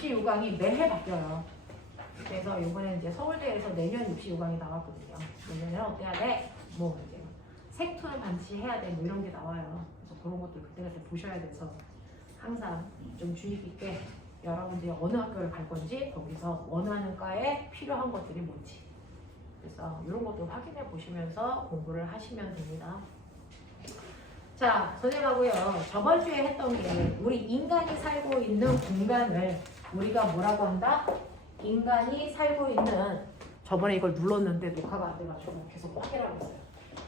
입시 요강이 매해 바뀌어요. 그래서 이번에 이제 서울대에서 내년 입시 요강이 나왔거든요. 내년에는 어떻게 해야 돼? 뭐 이제 생투는 반드시 해야 돼. 뭐 이런 게 나와요. 그래서 그런 것들 그때그때 보셔야 돼서 항상 좀 주의 깊게 여러분들이 어느 학교를 갈 건지 거기서 원하는 과에 필요한 것들이 뭔지 그래서 이런 것도 확인해 보시면서 공부를 하시면 됩니다. 자, 선생님하고요. 저번 주에 했던 게 우리 인간이 살고 있는 공간을 우리가 뭐라고 한다? 인간이 살고 있는 저번에 이걸 눌렀는데 녹화가 안 돼가지고 계속 확인하고 있어요.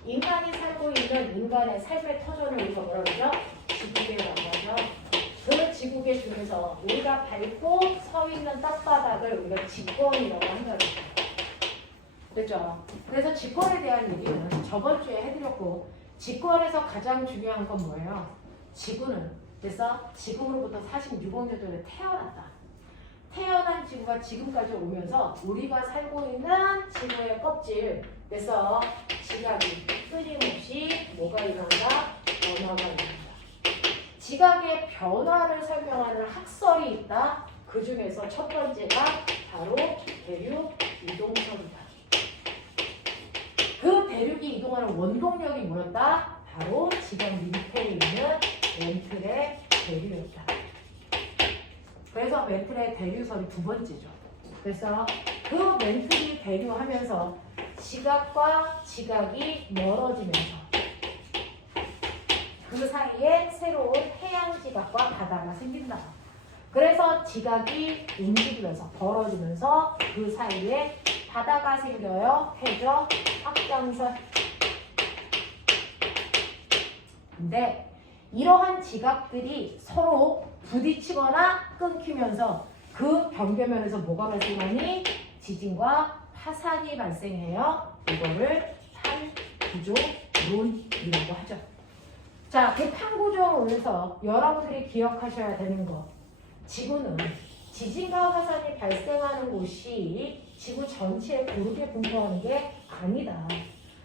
인간이 살고 있는 인간의 삶의 터전을 우리가 뭐라고 하죠? 지구계라고 하죠. 그 지구계 중에서 우리가 밟고 서 있는 땅바닥을 우리가 직권이라고 한다고 했어요. 됐죠? 그래서 직권에 대한 얘기는 저번 주에 해드렸고 직권에서 가장 중요한 건 뭐예요? 지구는 그래서 지구로부터 46억 년 전에 태어났다. 태어난 지구가 지금까지 오면서 우리가 살고 있는 지구의 껍질 그래서 지각이 끊임없이 뭐가 일어난다? 변화가 일어난다. 지각의 변화를 설명하는 학설이 있다. 그 중에서 첫 번째가 바로 대륙 이동설이다. 그 대륙이 이동하는 원동력이 뭐였다? 바로 지각 밑에 있는 멘틀의 대류였다. 그래서 멘틀의 대류설이 두 번째죠. 그래서 그 멘틀이 대류하면서 지각과 지각이 멀어지면서 그 사이에 새로운 해양 지각과 바다가 생긴다. 그래서 지각이 움직이면서 벌어지면서 그 사이에 바다가 생겨요. 해저, 확장선. 근데 이러한 지각들이 서로 부딪히거나 끊기면서 그 경계면에서 뭐가 발생하니? 지진과 파산이 발생해요. 이거를 판구조론이라고 하죠. 자, 그 판구조론에서 여러분들이 기억하셔야 되는 거. 지구는 지진과 화산이 발생하는 곳이 지구 전체에 고르게 분포하는 게 아니다.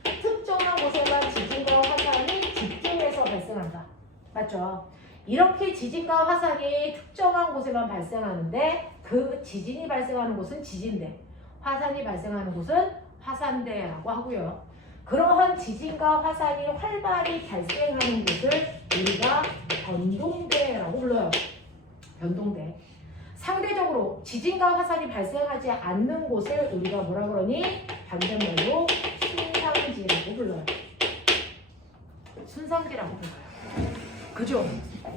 특정한 곳에만 지진과 화산이 집중해서 발생한다. 맞죠? 이렇게 지진과 화산이 특정한 곳에만 발생하는데 그 지진이 발생하는 곳은 지진대, 화산이 발생하는 곳은 화산대라고 하고요. 그러한 지진과 화산이 활발히 발생하는 곳을 우리가 변동대라고 불러요. 변동대. 상대적으로 지진과 화산이 발생하지 않는 곳을 우리가 뭐라 그러니? 반대말로 순상지라고 불러요. 순상지라고 불러요. 그죠?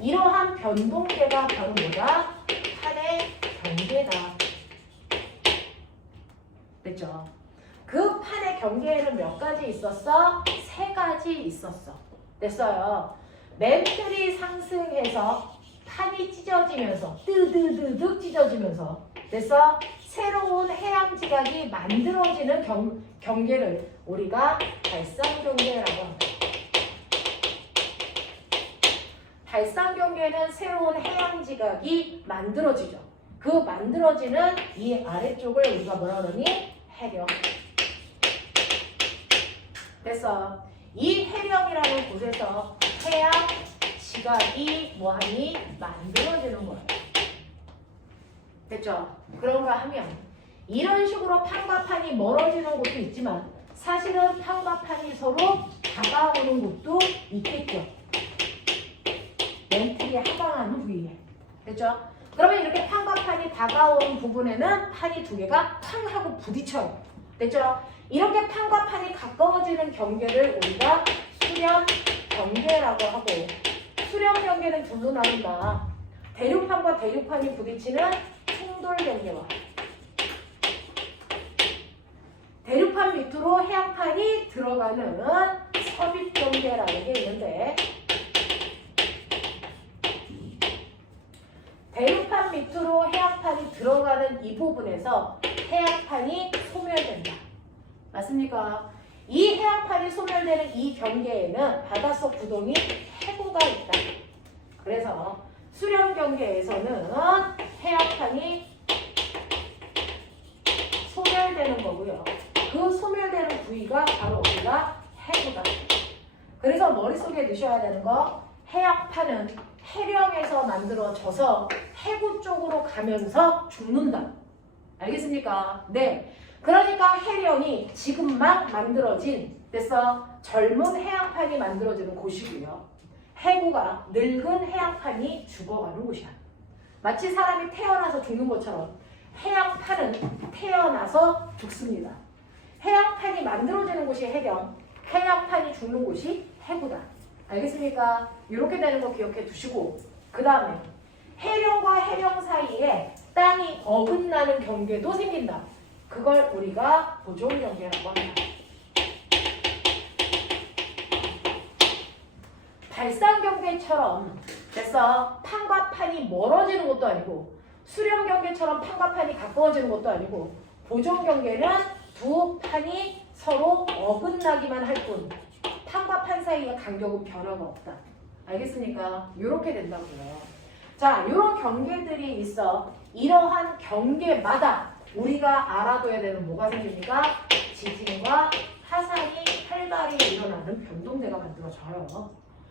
이러한 변동대가 바로 뭐다? 판의 경계다. 됐죠? 그 판의 경계에는 몇 가지 있었어? 세 가지 있었어. 됐어요. 멘틀이 상승해서 판이 찢어지면서 뜨드드득 찢어지면서 됐어? 새로운 해양 지각이 만들어지는 경계를 우리가 발상경계라고 합니다. 발상경계는 새로운 해양 지각이 만들어지죠. 그 만들어지는 이 아래쪽을 우리가 뭐라 그러니? 해령. 됐어. 이 해령이라는 곳에서 해양 지각이 뭐하니? 만들어지는 거예요. 됐죠? 그런가 하면 이런 식으로 판과 판이 멀어지는 곳도 있지만 사실은 판과 판이 서로 다가오는 곳도 있겠죠. 멘틀이 하강하는 부위에. 됐죠? 그러면 이렇게 판과 판이 다가오는 부분에는 판이 두 개가 팡 하고 부딪혀요. 됐죠? 이렇게 판과 판이 가까워지는 경계를 우리가 수렴 경계라고 하고 수렴 경계는 둘로 나눈다. 대륙판과 대륙판이 부딪히는 충돌 경계와 대륙판 밑으로 해양판이 들어가는 섭입 경계라는 게 있는데 대륙판 밑으로 해양판이 들어가는 이 부분에서 해양판이 소멸된다. 맞습니까? 이 해양판이 소멸되는 이 경계에는 바닷속 구동이 해구가 있다. 그래서 수렴 경계에서는 해양판이 소멸되는 거고요. 그 소멸되는 부위가 바로 우리가 해구다. 그래서 머릿속에 넣으셔야 되는 거 해역판은 해령에서 만들어져서 해구 쪽으로 가면서 죽는다. 알겠습니까? 네. 그러니까 해령이 지금 막 만들어진, 그래서 젊은 해양판이 만들어지는 곳이고요. 해구가 늙은 해양판이 죽어가는 곳이야. 마치 사람이 태어나서 죽는 것처럼 해양판은 태어나서 죽습니다. 해양판이 만들어지는 곳이 해령, 해양판이 죽는 곳이 해구다. 알겠습니까? 이렇게 되는 거 기억해 두시고, 그 다음에 해령과 해령 사이에 땅이 어긋나는 경계도 생긴다. 그걸 우리가 보존 경계라고 합니다. 발상 경계처럼 그래서 판과 판이 멀어지는 것도 아니고 수령 경계처럼 판과 판이 가까워지는 것도 아니고 보존 경계는 두 판이 서로 어긋나기만 할 뿐 판과 판 사이의 간격은 변화가 없다. 알겠습니까? 이렇게 된다고요. 자, 이런 경계들이 있어. 이러한 경계마다 우리가 알아둬야 되는 뭐가 생깁니까? 지진과 화산이 활발히 일어나는 변동대가 만들어져요.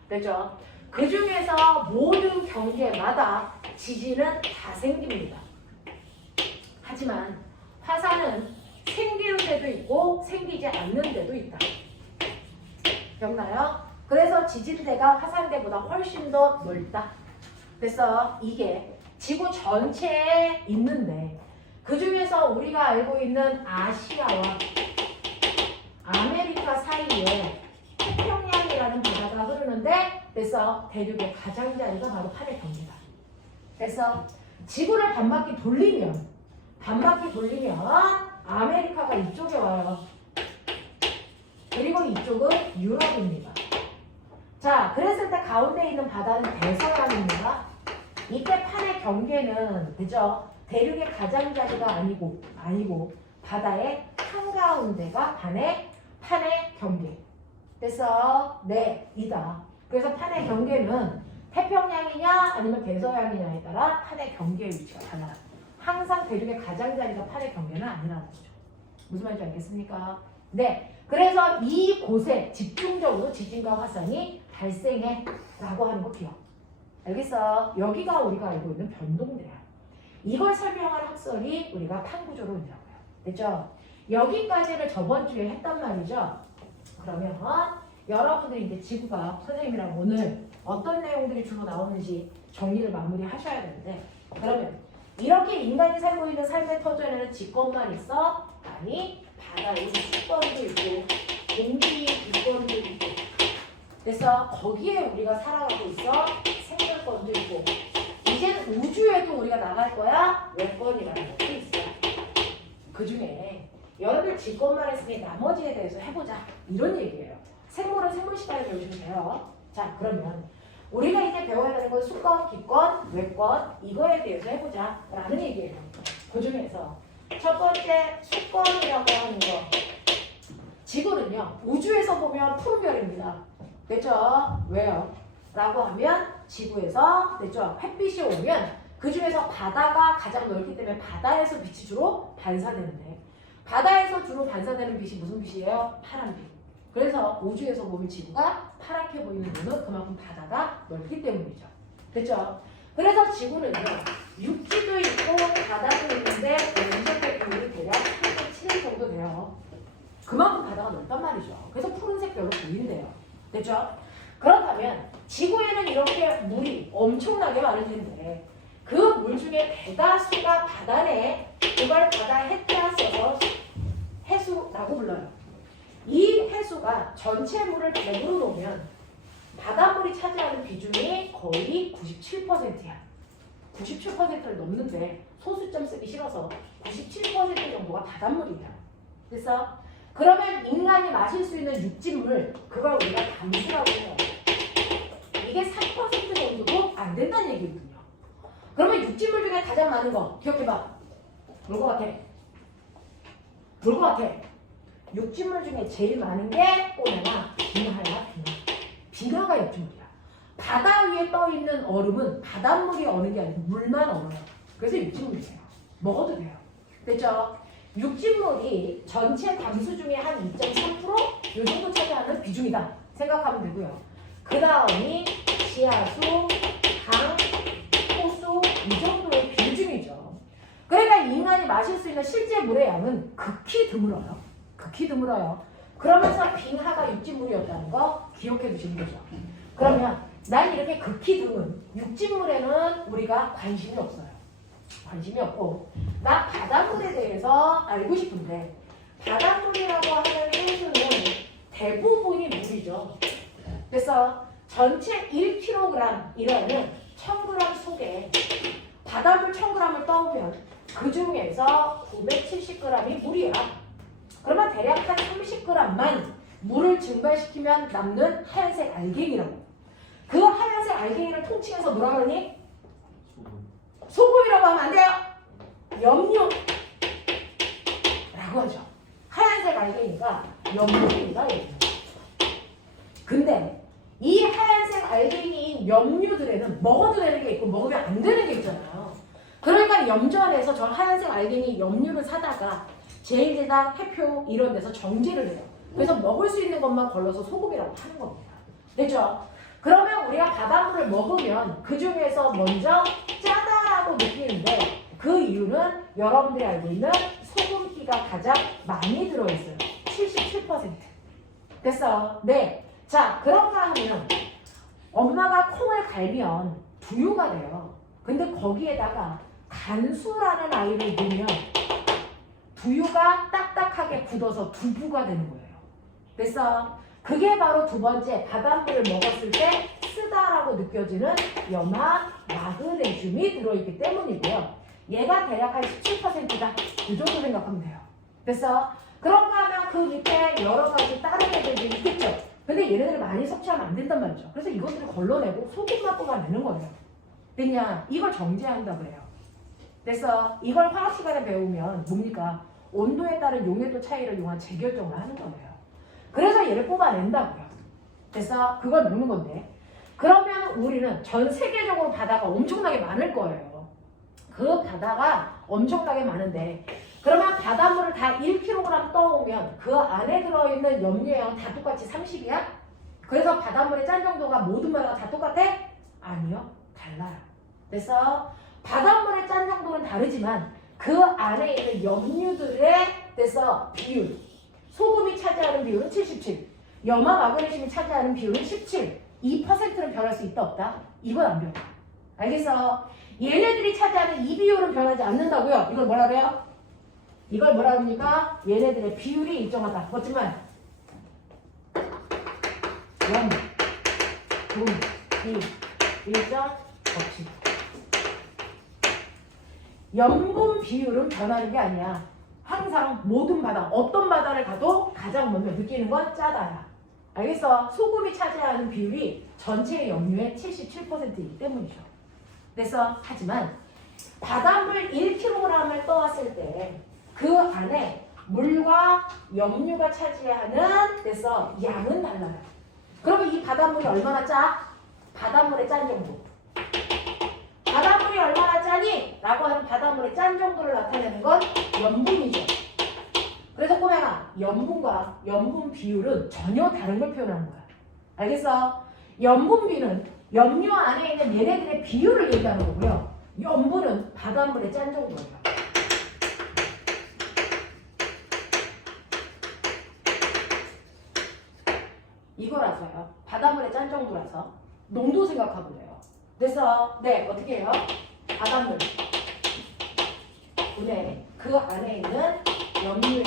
됐죠? 그 중에서 모든 경계마다 지진은 다 생깁니다. 하지만 화산은 생기는 데도 있고 생기지 않는 데도 있다. 기억나요? 그래서 지진대가 화산대보다 훨씬 더 넓다. 그래서 이게 지구 전체에 있는데 그 중에서 우리가 알고 있는 아시아와 아메리카 사이에 태평양이라는 바다가 흐르는데 그래서 대륙의 가장자리가 바로 판의 경계다. 그래서 지구를 반바퀴 돌리면 아메리카가 이쪽에 와요. 그리고 이쪽은 유럽입니다. 자, 그랬을 때 가운데 있는 바다는 대서양입니다. 이때 판의 경계는 그죠? 대륙의 가장자리가 아니고 바다의 한가운데가 판의 경계. 그래서 네, 이다. 그래서 판의 경계는 태평양이냐 아니면 대서양이냐에 따라 판의 경계의 위치가 달라요. 항상 대륙의 가장자리가 판의 경계는 아니라는 거죠. 무슨 말인지 알겠습니까? 네. 그래서 이곳에 집중적으로 지진과 화산이 발생해 라고 하는 거 기억. 알겠어? 여기가 우리가 알고 있는 변동대야. 이걸 설명한 학설이 우리가 판구조론이라고요. 됐죠? 여기까지를 저번 주에 했단 말이죠. 그러면 여러분들이 이제 지구가 선생님이랑 오늘 어떤 내용들이 주로 나오는지 정리를 마무리하셔야 되는데, 그러면 이렇게 인간이 살고 있는 삶의 터전에는 지권만 있어? 아니, 바다에 수권도 있고 공기 이권도 있고, 그래서 거기에 우리가 살아가고 있어. 생물권도 있고, 이젠 우주에도 우리가 나갈 거야. 외권이라는 것도 있어요. 그 중에 여러분들 지권만 했으니 나머지에 대해서 해보자, 이런 얘기예요. 생물은 생물 시간에 배우시면 돼요. 자, 그러면 우리가 이제 배워야 되는 건 수권, 기권, 외권, 이거에 대해서 해보자 라는 얘기예요. 그 중에서 첫 번째 수권이라고 하는 거, 지구는요 우주에서 보면 푸른 별입니다. 됐죠? 왜요? 라고 하면 지구에서, 됐죠? 햇빛이 오면 그 중에서 바다가 가장 넓기 때문에 바다에서 빛이 주로 반사되는데, 바다에서 주로 반사되는 빛이 무슨 빛이에요? 파란빛. 그래서 우주에서 보면 지구가 파랗게 보이는 이유는 그만큼 바다가 넓기 때문이죠. 됐죠? 그래서 지구는요 육지도 있고 바다도 있는데 연결될 비율이 대략 3.7 정도 돼요. 그만큼 바다가 넓단 말이죠. 그래서 푸른색 별로 보인대요. 됐죠? 그렇다면 지구에는 이렇게 물이 엄청나게 많을 텐데 그 물 중에 대다수가 바다네. 그걸 바다 해태라 써서 해수라고 불러요. 이 해수가 전체 물을 100으로 놓으면 바닷물이 차지하는 비중이 거의 97%야. 97%를 넘는데 소수점 쓰기 싫어서 97% 정도가 바닷물이야. 그래서 그러면 인간이 마실 수 있는 육진물, 그걸 우리가 담수라고 해요. 이게 3% 정도도 안 된다는 얘기거든요. 그러면 육진물 중에 가장 많은 거 기억해봐. 뭘 것 같아? 뭘 것 같아? 육진물 중에 제일 많은 게 꼬매나 빙하야, 빙하. 빙하가 육진물이야. 바다 위에 떠있는 얼음은 바닷물이 어는 게 아니고 물만 얼어요. 그래서 육진물이에요. 먹어도 돼요. 됐죠? 육진물이 전체 담수 중에 한 2.3%? 이 정도 차지하는 비중이다 생각하면 되고요. 그 다음이 지하 야수, 강, 호수 이 정도의 비중이죠. 그러니까 인간이 마실 수 있는 실제 물의 양은 극히 드물어요. 극히 드물어요. 그러면서 빙하가 육지물이었다는 거 기억해 두시는 거죠. 그러면 난 이렇게 극히 드문 육지물에는 우리가 관심이 없어요. 관심이 없고 나 바닷물에 대해서 알고 싶은데 바닷물이라고 하는 행수는 대부분이 물이죠. 그래서 전체 1kg 이라는 1000g 속에 바닷물 1000g을 떠오면 그 중에서 970g이 물이야. 그러면 대략 한 30g만 물을 증발시키면 남는 하얀색 알갱이라고. 그 하얀색 알갱이를 통칭해서 뭐라 그러니? 소금이라고 하면 안 돼요. 염료라고 하죠. 하얀색 알갱이가 염료입니다. 근데 이 하얀색 알갱이인 염류들에는 먹어도 되는 게 있고 먹으면 안 되는 게 있잖아요. 그러니까 염전에서 저 하얀색 알갱이 염류를 사다가 제1제당, 해표 이런 데서 정제를 해요. 그래서 먹을 수 있는 것만 걸러서 소금이라고 하는 겁니다. 됐죠? 그러면 우리가 바닷물을 먹으면 그 중에서 먼저 짜다라고 느끼는데 그 이유는 여러분들이 알고 있는 소금기가 가장 많이 들어있어요. 77%. 됐어? 네. 자, 그런가 하면 엄마가 콩을 갈면 두유가 돼요. 근데 거기에다가 간수라는 아이를 넣으면 두유가 딱딱하게 굳어서 두부가 되는 거예요. 됐어? 그게 바로 두 번째 바닷물을 먹었을 때 쓰다라고 느껴지는 염화 마그네슘이 들어있기 때문이고요. 얘가 대략 한 17%다. 이 정도 생각하면 돼요. 됐어? 그런가 하면 그 밑에 여러 가지 다른 애들이 있겠죠. 근데 얘네들을 많이 섭취하면 안 된단 말이죠. 그래서 이것들을 걸러내고 소금만 뽑아내는 거예요. 왜냐? 이걸 정제한다고 해요. 됐어? 이걸 화학 시간에 배우면 뭡니까? 온도에 따른 용해도 차이를 이용한 재결정을 하는 거예요. 그래서 얘를 뽑아낸다고요. 됐어? 그걸 먹는 건데. 그러면 우리는 전 세계적으로 바다가 엄청나게 많을 거예요. 그 바다가 엄청나게 많은데 그러면 바닷물을 다 1kg 떠오면 그 안에 들어있는 염료량 다 똑같이 30이야? 그래서 바닷물의 짠 정도가 모든 바다가 다 똑같아? 아니요. 달라요. 그래서 바닷물의 짠 정도는 다르지만 그 안에 있는 염류들의 그래서 비율 소금이 차지하는 비율은 77 염화 마그네슘이 차지하는 비율은 17 2%는 변할 수 있다 없다? 이건 안 변해. 알겠어? 얘네들이 차지하는 이 비율은 변하지 않는다고요. 이걸 뭐라 그래요? 이걸 뭐라 합니까? 얘네들의 비율이 일정하다. 멋지만 0, 9, 2, 1점 없이 염분 비율은 변하는 게 아니야. 항상 모든 바다, 어떤 바다를 가도 가장 먼저 느끼는 건 짜다야. 알겠어? 소금이 차지하는 비율이 전체 염류의 77%이기 때문이죠. 그래서 하지만 바닷물 1kg을 떠왔을 때 그 안에 물과 염류가 차지하는 그래서 양은 달라요. 그러면 이 바닷물이 얼마나 짜? 바닷물의 짠 정도. 바닷물이 얼마나 짜니? 라고 하는 바닷물의 짠 정도를 나타내는 건 염분이죠. 그래서 꼬맹아, 염분과 염분 비율은 전혀 다른 걸 표현하는 거야. 알겠어? 염분비는 염료 안에 있는 얘네들의 비율을 얘기하는 거고요. 염분은 바닷물의 짠 정도예요. 이거라서요. 바닷물의 짠 정도라서 농도 생각하면 돼요. 그래서 네, 어떻게 해요? 바닷물 분해 그 안에 있는 염류의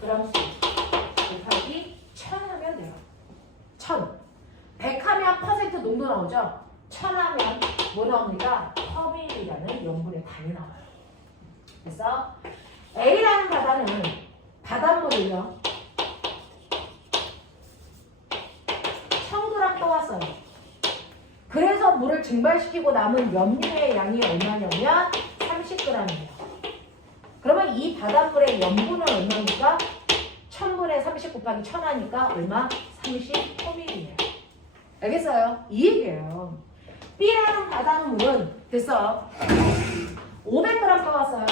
그람수 곱하기 1000 하면 돼요. 1000 100 하면 퍼센트 농도 나오죠? 1000 하면 뭐 나옵니까? 퍼밀이라는 염분의 단위 나와요. 그래서 A라는 바다는 바닷물을요 1000g 떠왔어요. 그래서 물을 증발시키고 남은 염류의 양이 얼마냐면 30g이에요. 그러면 이 바닷물의 염분은 얼마입니까? 1000분의 30 곱하기 1000 하니까 얼마? 30ml예요. 알겠어요? 이 얘기예요. B라는 바닷물은 됐어. 500g 떠왔어요.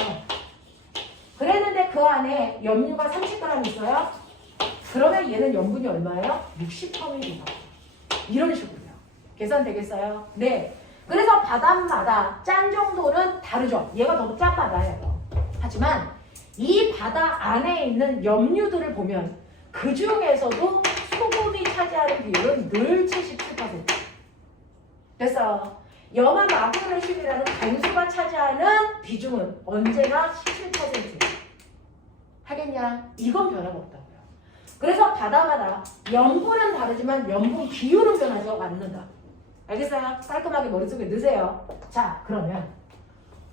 그랬는데 그 안에 염류가 30g 있어요. 그러면 얘는 염분이 얼마예요? 60ml예요. 이런 식으로요. 계산되겠어요? 네. 그래서 바다마다 짠 정도는 다르죠. 얘가 더 짠 바다예요. 하지만 이 바다 안에 있는 염류들을 보면 그 중에서도 소금이 차지하는 비율은 늘 77%. 됐어. 염화 마그네슘이라는 간수가 차지하는 비중은 언제나 17%. 하겠냐? 이건 변화가 없다고요. 그래서 바다마다 염분은 다르지만 염분 비율은 변하지 않는다. 알겠어요? 깔끔하게 머릿속에 넣으세요. 자, 그러면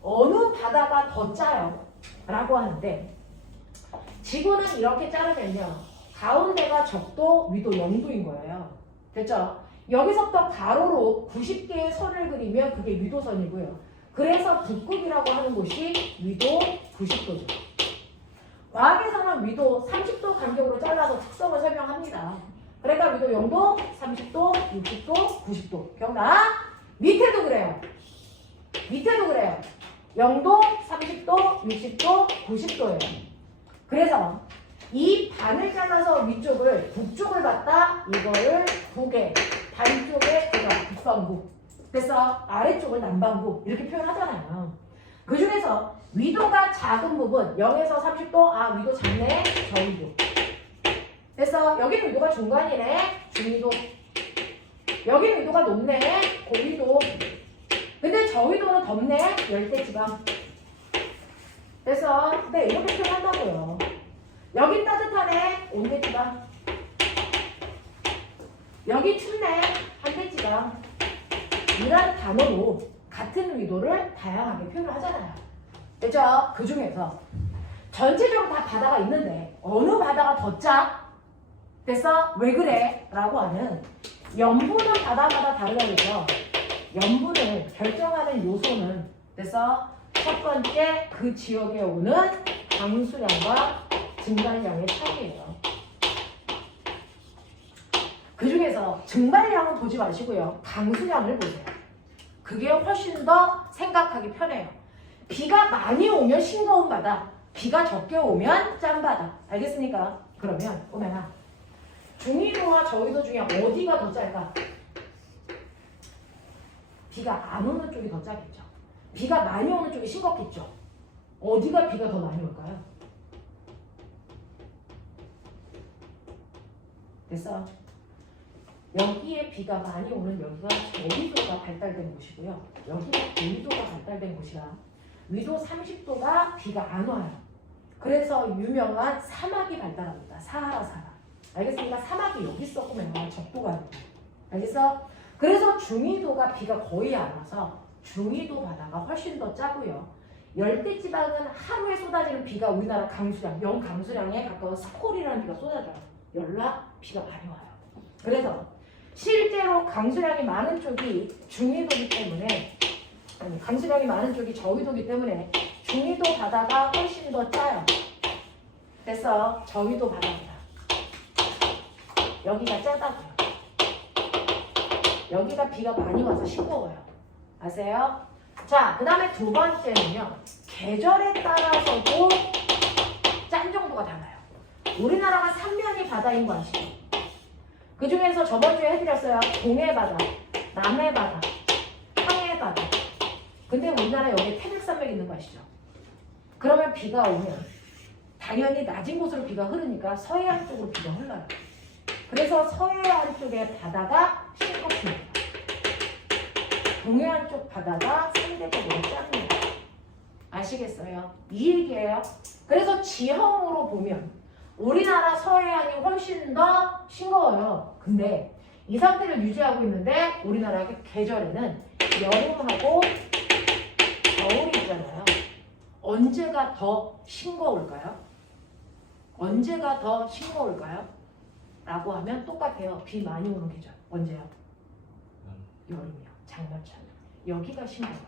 어느 바다가 더 짜요? 라고 하는데 지구는 이렇게 자르면요. 가운데가 적도, 위도 0도인 거예요. 됐죠? 여기서부터 가로로 90개의 선을 그리면 그게 위도선이고요. 그래서 북극이라고 하는 곳이 위도 90도죠. 과학에서는 위도 30도 간격으로 잘라서 특성을 설명합니다. 그러니까 위도 0도, 30도, 60도, 90도. 기억나? 밑에도 그래요. 밑에도 그래요. 0도, 30도, 60도, 90도예요. 그래서 이 반을 잘라서 위쪽을 북쪽을 봤다. 이거를 북에, 반쪽에 제가 북반구. 그래서 아래쪽을 남반구. 이렇게 표현하잖아요. 그 중에서 위도가 작은 부분 0에서 30도. 아, 위도 작네. 저위도. 됐어. 여기는 위도가 중간이네. 중위도. 여기는 위도가 높네. 고위도. 근데 저위도는 덥네. 열대지방. 됐어. 근데 이렇게 표현한다고요. 여기 따뜻하네. 온대지방. 여기 춥네. 한대지방. 이런 단어로 같은 위도를 다양하게 표현을 하잖아요. 됐죠? 그 중에서 전체적으로 다 바다가 있는데 어느 바다가 더 짜? 됐어? 왜 그래? 라고 하는 염분은 바다마다 다르다고요. 염분을 결정하는 요소는 됐어? 첫 번째 그 지역에 오는 강수량과 증발량의 차이예요. 그 중에서 증발량은 보지 마시고요. 강수량을 보세요. 그게 훨씬 더 생각하기 편해요. 비가 많이 오면 싱거운 바다, 비가 적게 오면 짠 바다. 알겠습니까? 그러면 오면아 중위도와 저위도 중에 어디가 더 짤까? 비가 안 오는 쪽이 더 짜겠죠. 비가 많이 오는 쪽이 싱겁겠죠. 어디가 비가 더 많이 올까요? 됐어. 여기에 비가 많이 오는 여기가 저위도가 발달된 곳이고요. 여기가 고위도가 발달된 곳이라 위도 30도가 비가 안 와요. 그래서 유명한 사막이 발달합니다. 사하라 사막. 알겠습니까? 사막이 여기 있었구면 적도가 아니고. 알겠어? 그래서 중위도가 비가 거의 안 와서 중위도 바다가 훨씬 더 짜고요. 열대지방은 하루에 쏟아지는 비가 우리나라 강수량, 영강수량에 가까운 스콜이라는 비가 쏟아져요. 연락 비가 많이 와요. 그래서 실제로 강수량이 많은 쪽이 중위도이기 때문에 강수량이 많은 쪽이 저위도이기 때문에 중위도 바다가 훨씬 더 짜요. 됐어. 저위도 바다입니다. 여기가 짜다고요. 여기가 비가 많이 와서 싱거워요. 아세요? 자, 그 다음에 두 번째는요. 계절에 따라서도 짠 정도가 달라요. 우리나라가 삼면이 바다인 거 아시죠? 그 중에서 저번 주에 해드렸어요. 동해 바다, 남해 바다, 항해 바다. 근데 우리나라 여기에 태백산맥 있는 거 아시죠? 그러면 비가 오면 당연히 낮은 곳으로 비가 흐르니까 서해안 쪽으로 비가 흘러요. 그래서 서해안 쪽의 바다가 싱겁습니다. 동해안 쪽 바다가 상대적으로 짭니다. 아시겠어요? 이 얘기예요. 그래서 지형으로 보면 우리나라 서해안이 훨씬 더 싱거워요. 근데 이 상태를 유지하고 있는데 우리나라의 계절에는 여름하고 겨울이 있잖아요. 언제가 더 싱거울까요? 언제가 더 싱거울까요? 라고 하면 똑같아요. 비 많이 오는 계절. 언제요? 여름이요. 장마철. 여기가 싱거워요.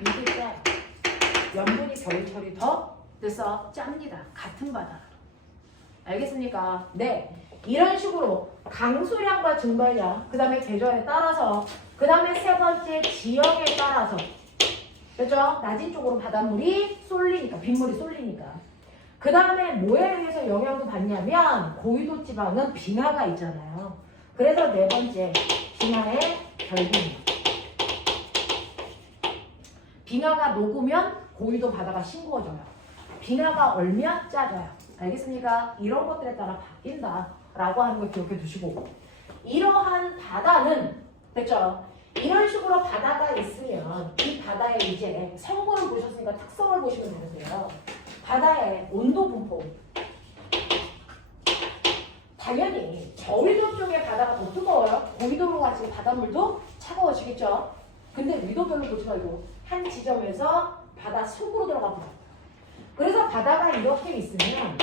이게 짜요. 염분이 겨울철이 더 돼서 짭니다. 같은 바다라도. 알겠습니까? 네. 이런 식으로 강수량과 증발량, 그 다음에 계절에 따라서, 그 다음에 세 번째 지역에 따라서, 그죠? 낮은 쪽으로 바닷물이 쏠리니까, 빗물이 쏠리니까. 그 다음에 뭐에 의해서 영향을 받냐면 고위도 지방은 빙하가 있잖아요. 그래서 네 번째 빙하의 결빙. 빙하가 녹으면 고위도 바다가 싱거워져요. 빙하가 얼면 짜져요. 알겠습니까? 이런 것들에 따라 바뀐다라고 하는 걸 기억해 두시고, 이러한 바다는 됐죠? 이런 식으로 바다가 있으면 이 바다의 이제 성분을 보셨으니까 특성을 보시면 되는데요. 바다의 온도 분포. 당연히 저위도 쪽의 바다가 더 뜨거워요. 고위도로 가지고 바닷물도 차가워지겠죠. 근데 위도별로 보지 말고 한 지점에서 바다 속으로 들어가 버려요. 그래서 바다가 이렇게 있으면,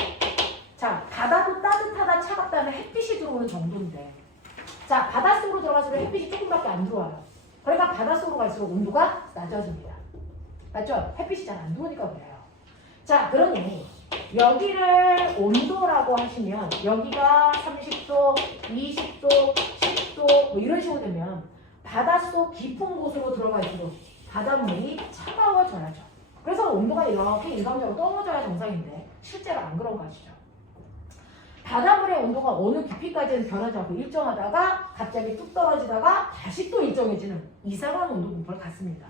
자, 바다도 따뜻하다 차갑다는 햇빛이 들어오는 정도인데, 자, 바닷속으로 들어갈수록 햇빛이 조금밖에 안 들어와요. 그러니까 바닷속으로 갈수록 온도가 낮아집니다. 맞죠? 햇빛이 잘 안 들어오니까 그래요. 자, 그러니 여기를 온도라고 하시면 여기가 30도, 20도, 10도 뭐 이런 식으로 되면 바닷속 깊은 곳으로 들어갈수록 바닷물이 차가워져야죠. 그래서 온도가 이렇게 일반적으로 떨어져야 정상인데 실제로 안 그런 거 아시죠? 바닷물의 온도가 어느 깊이까지는 변하지 않고 일정하다가 갑자기 뚝 떨어지다가 다시 또 일정해지는 이상한 온도 분포를 갖습니다.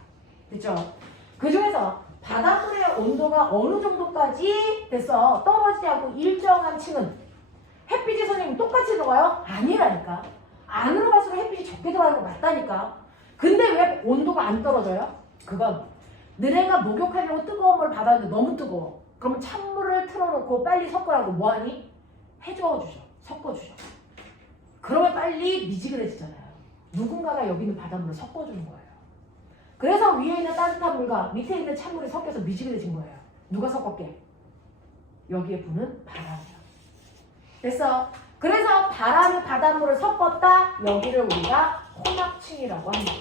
그렇죠? 그 중에서 바닷물의 온도가 어느 정도까지 돼서 떨어지지 않고 일정한 층은 햇빛이 선생님 똑같이 들어가요? 아니라니까. 안으로 갈수록 햇빛이 적게 들어가는 거 맞다니까. 근데 왜 온도가 안 떨어져요? 그건 너네가 목욕하려고 뜨거운 물을 받았는데 너무 뜨거워. 그러면 찬물을 틀어놓고 빨리 섞으라고 뭐하니? 해줘주죠. 섞어주죠. 그러면 빨리 미지근해지잖아요. 누군가가 여기 있는 바닷물을 섞어주는 거예요. 그래서 위에 있는 따뜻한 물과 밑에 있는 찬물이 섞여서 미지근해진 거예요. 누가 섞었게? 여기에 부는 바람이요. 됐어. 그래서 바람이 바닷물을 섞었다. 여기를 우리가 혼합층이라고 합니다.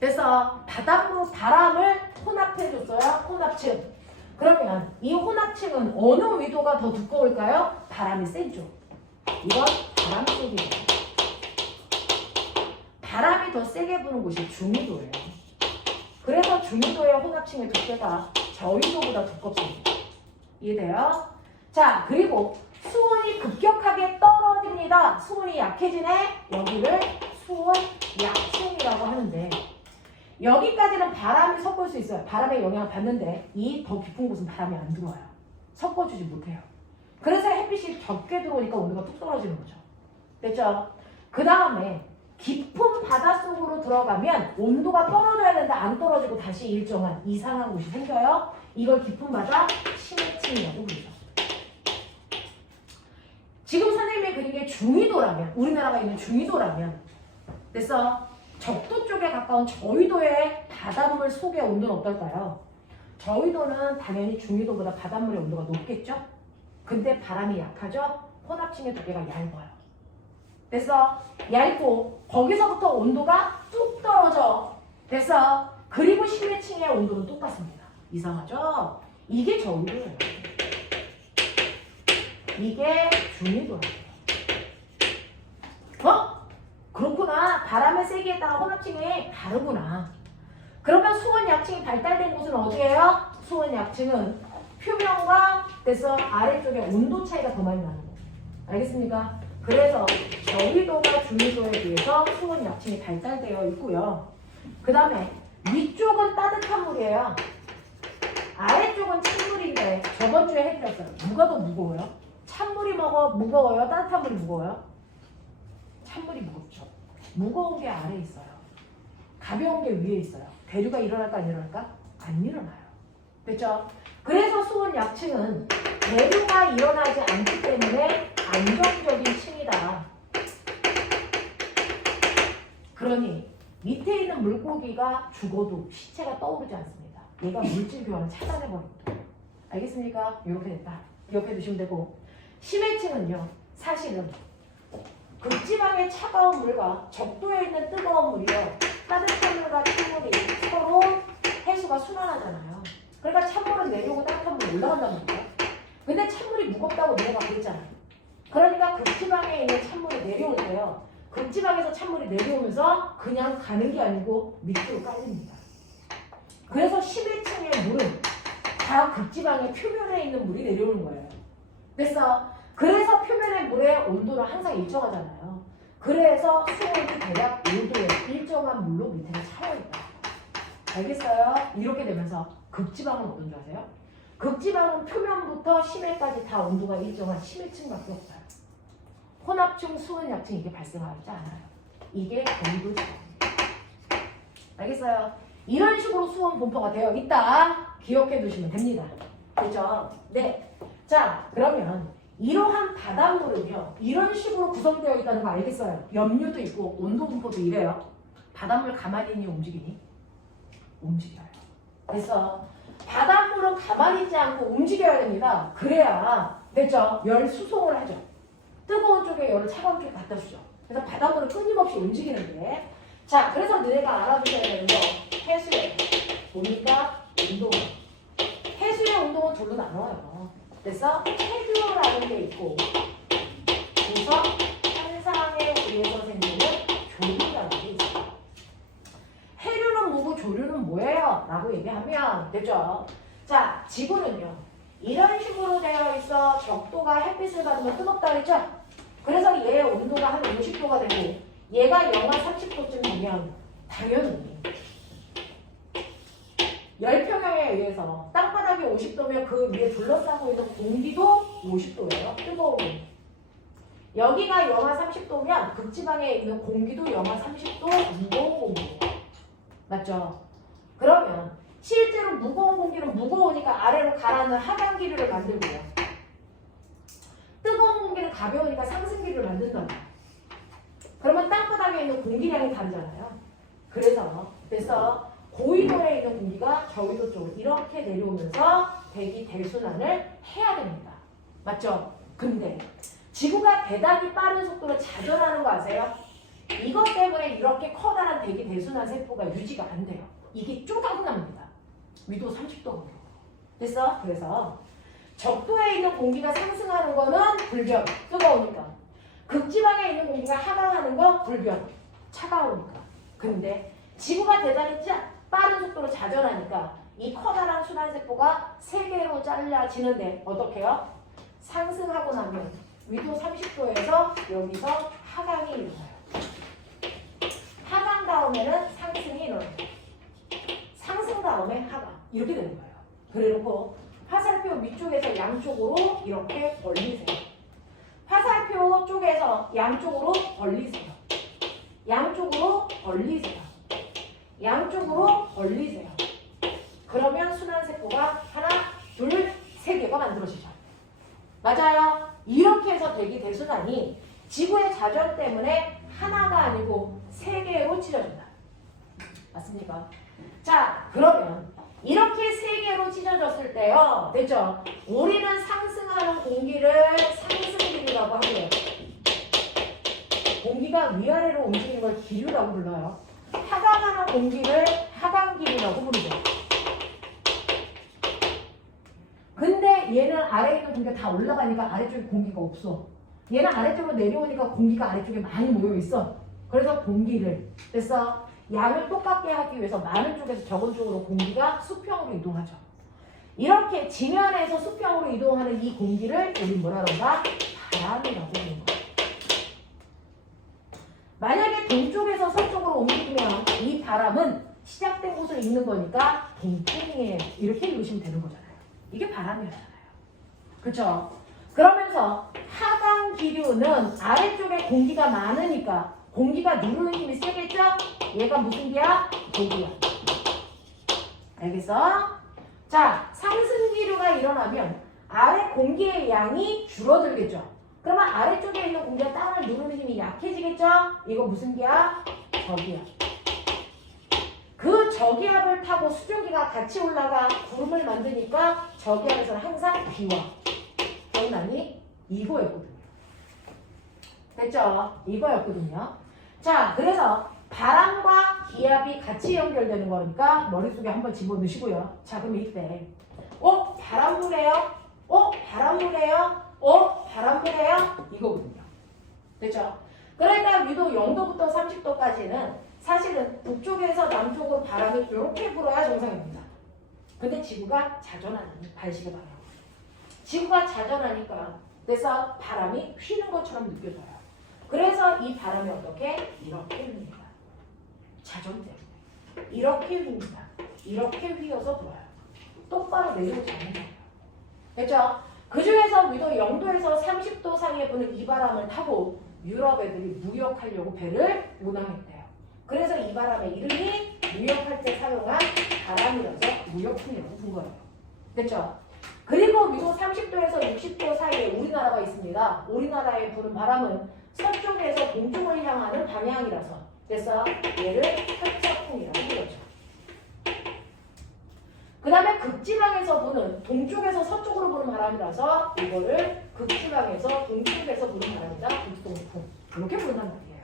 그래서 바람을 혼합해줬어요. 혼합층. 그러면 이 혼합층은 어느 위도가 더 두꺼울까요? 바람이 센 쪽. 이건 바람 쪽이에요. 바람이 더 세게 부는 곳이 중위도예요. 그래서 중위도의 혼합층의 두께가 저위도보다 두껍습니다. 이해돼요? 자, 그리고 수온이 급격하게 떨어집니다. 수온이 약해지네. 여기를 수온 약층이라고 하는데 여기까지는 바람이 섞을 수 있어요. 바람의 영향을 받는데 이 더 깊은 곳은 바람이 안 들어와요. 섞어주지 못해요. 그래서 햇빛이 적게 들어오니까 온도가 뚝 떨어지는 거죠. 됐죠? 그 다음에 깊은 바닷속으로 들어가면 온도가 떨어져야 되는데 안 떨어지고 다시 일정한 이상한 곳이 생겨요. 이걸 깊은 바다 심해층이라고 부르죠. 지금 선생님이 그린 게 중위도라면, 우리나라가 있는 중위도라면 됐어? 적도 쪽에 가까운 저위도의 바닷물 속의 온도는 어떨까요? 저위도는 당연히 중위도보다 바닷물의 온도가 높겠죠? 근데 바람이 약하죠? 혼합층의 두께가 얇아요. 됐어? 얇고 거기서부터 온도가 뚝 떨어져. 됐어? 그리고 심해층의 온도는 똑같습니다. 이상하죠? 이게 저위도예요. 이게 중위도라고요. 어? 그렇구나. 바람의 세기에 따라 혼합층이 다르구나. 그러면 수온 약층이 발달된 곳은 어디예요? 수온 약층은 표면과 그래서 아래쪽에 온도 차이가 더 많이 나는 거예요. 알겠습니까? 그래서 저위도가 중위도에 비해서 수온 약층이 발달되어 있고요. 그 다음에 위쪽은 따뜻한 물이에요. 아래쪽은 찬물인데 저번 주에 해드렸어요. 누가 더 무거워요? 찬물이 무거워요? 따뜻한 물이 무거워요? 찬물이 무겁죠. 무거운 게 아래에 있어요. 가벼운 게 위에 있어요. 대류가 일어날까 안 일어날까? 안 일어나요. 됐죠? 그래서 수온 약층은 대류가 일어나지 않기 때문에 안정적인 층이다. 그러니 밑에 있는 물고기가 죽어도 시체가 떠오르지 않습니다. 얘가 물질 교환을 차단해버립니다. 알겠습니까? 이렇게 됐다. 기억해 두시면 되고, 심해층은요, 사실은 극지방의 차가운 물과 적도에 있는 뜨거운 물이요, 따뜻한 물과 찬물이 서로 해수가 순환하잖아요. 그러니까 찬물은 내려오고 따뜻한 물이 올라간단 말이에요. 근데 찬물이 무겁다고 내가 그랬잖아요. 그러니까 극지방에 있는 찬물이 내려올 때요, 극지방에서 찬물이 내려오면서 그냥 가는 게 아니고 밑으로 깔립니다. 그래서 심해층의 물은 다 극지방의 표면에 있는 물이 내려오는 거예요. 그래서 표면의 물의 온도는 항상 일정하잖아요. 그래서 수온이 대략 5도에 일정한 물로 밑에는 차여있다. 알겠어요? 이렇게 되면서 극지방은 어떤 줄 아세요? 극지방은 표면부터 심해까지 다 온도가 일정한 심해층밖에 없어요. 혼합층, 수은약층 이게 발생하지 않아요. 이게 경도지방입니다. 알겠어요? 이런 식으로 수온 분포가 되어 있다. 기억해 두시면 됩니다. 그죠? 네. 자, 그러면 이러한 바닷물은요, 이런 식으로 구성되어 있다는 거 알겠어요? 염류도 있고 온도 분포도 이래요. 바닷물 가만히 있니 움직이니? 움직여요. 그래서 바닷물은 가만히 있지 않고 움직여야 됩니다. 그래야 됐죠? 열 수송을 하죠. 뜨거운 쪽에 열을 차가운 쪽에 갖다 주죠. 그래서 바닷물은 끊임없이 움직이는데, 자, 그래서 너네가 알아두셔야 되는 거 해수의 온과 운동. 해수의 운동은 둘로 나눠요. 그래서 해류라는 게 있고, 그래서 현상에 의해서 생기는 조류라는 게 있어요. 해류는 뭐고 조류는 뭐예요? 라고 얘기하면 되죠. 자, 지구는요, 이런 식으로 되어 있어. 적도가 햇빛을 받으면 뜨겁다 그랬죠? 그래서 얘의 온도가 한 50도가 되고 얘가 영하 30도쯤 되면 당연히 열평형에 의해서 땅바닥이 50도면 그 위에 둘러싸고 있는 공기도 50도예요. 뜨거운 공기. 여기가 영하 30도면 극지방에 있는 공기도 영하 30도 무거운 공기예요. 맞죠? 그러면 실제로 무거운 공기는 무거우니까 아래로 가라앉는 하강 기류를 만들고요. 뜨거운 공기는 가벼우니까 상승 기류를 만든다. 그러면 땅바닥에 있는 공기량이 다르잖아요. 그래서 고위도에 있는 공기가 저위도 쪽으로 이렇게 내려오면서 대기 대순환을 해야 됩니다. 맞죠? 근데 지구가 대단히 빠른 속도로 자전하는 거 아세요? 이것 때문에 이렇게 커다란 대기 대순환 세포가 유지가 안 돼요. 이게 쪼각납니다. 위도 30도. 그래서 적도에 있는 공기가 상승하는 거는 불변, 뜨거우니까. 극지방에 있는 공기가 하강하는 거 불변, 차가우니까. 근데 지구가 대단히 빠른 속도로 자전하니까 이 커다란 순환세포가 세 개로 잘라지는데 어떻게 해요? 상승하고 나면 위도 30도에서 여기서 하강이 일어나요. 하강 다음에는 상승이 일어나요. 상승 다음에 하강. 이렇게 되는 거예요. 그래놓고 화살표 위쪽에서 양쪽으로 이렇게 벌리세요. 화살표 쪽에서 양쪽으로 벌리세요. 양쪽으로 벌리세요. 양쪽으로 벌리세요. 그러면 순환세포가 하나, 둘, 세 개가 만들어지죠. 맞아요. 이렇게 해서 대기 대순환이 지구의 자전 때문에 하나가 아니고 세 개로 찢어진다. 맞습니까? 자, 그러면 이렇게 세 개로 찢어졌을 때요. 됐죠? 우리는 상승하는 공기를 상승기류라고 하고요. 공기가 위아래로 움직이는 걸 기류라고 불러요. 하강하는 공기를 하강기류라고 부르죠. 근데 얘는 아래에 있는 공기가 다 올라가니까 아래쪽에 공기가 없어. 얘는 아래쪽으로 내려오니까 공기가 아래쪽에 많이 모여있어. 그래서 공기를 그래서 양을 똑같게 하기 위해서 많은 쪽에서 적은 쪽으로 공기가 수평으로 이동하죠. 이렇게 지면에서 수평으로 이동하는 이 공기를 우리 뭐라 그런가? 바람이라고 하는 거예요. 만약에 동쪽에서 서쪽으로 움직이면 이 바람은 시작된 곳을 잇는 거니까 동풍이에요. 이렇게 읽으시면 되는 거잖아요. 이게 바람이잖아요. 그렇죠? 그러면서 하강 기류는 아래쪽에 공기가 많으니까 공기가 누르는 힘이 세겠죠? 얘가 무슨 기야? 도기야. 알겠어? 자, 상승 기류가 일어나면 아래 공기의 양이 줄어들겠죠? 그러면 아래쪽에 있는 공기가 땅을 누르는 힘이 약해지겠죠? 이거 무슨 기야? 저기압. 그 저기압을 타고 수증기가 같이 올라가 구름을 만드니까 저기압에서는 항상 비와. 기억나니? 이거였거든요. 됐죠? 이거였거든요. 자, 그래서 바람과 기압이 같이 연결되는 거니까 머릿속에 한번 집어넣으시고요. 자, 그럼 이때 바람 부네요? 바람 부네요? 바람 부네요? 이거거든요. 됐죠? 그러니까 위도 0도부터 30도까지는 사실은 북쪽에서 남쪽으로 바람이 이렇게 불어야 정상입니다. 근데 지구가 자전하니 발식의 방향. 지구가 자전하니까 그래서 바람이 휘는 것처럼 느껴져요. 그래서 이 바람이 어떻게? 이렇게 휩니다. 자전 때문에. 이렇게 휩니다. 이렇게 휘어서 불어요. 똑바로 내려오지 않는 거예요. 됐죠? 그 중에서 위도 0도에서 30도 사이에 부는 이 바람을 타고 유럽 애들이 무역하려고 배를 운항했대요. 그래서 이 바람의 이름이 무역할 때 사용한 바람이라서 무역풍이라고 본 거예요. 됐죠? 그리고 위도 30도에서 60도 사이에 우리나라가 있습니다. 우리나라에 부는 바람은 서쪽에서 동쪽을 향하는 방향이라서 그래서 얘를 서쪽풍이라고 부르죠. 그 다음에 극지방에서 부는 동쪽에서 서쪽으로 부는 바람이라서 이거를 극지방에서 동쪽에서 부는 바람이다. 북동풍 이렇게 부른단 말이에요.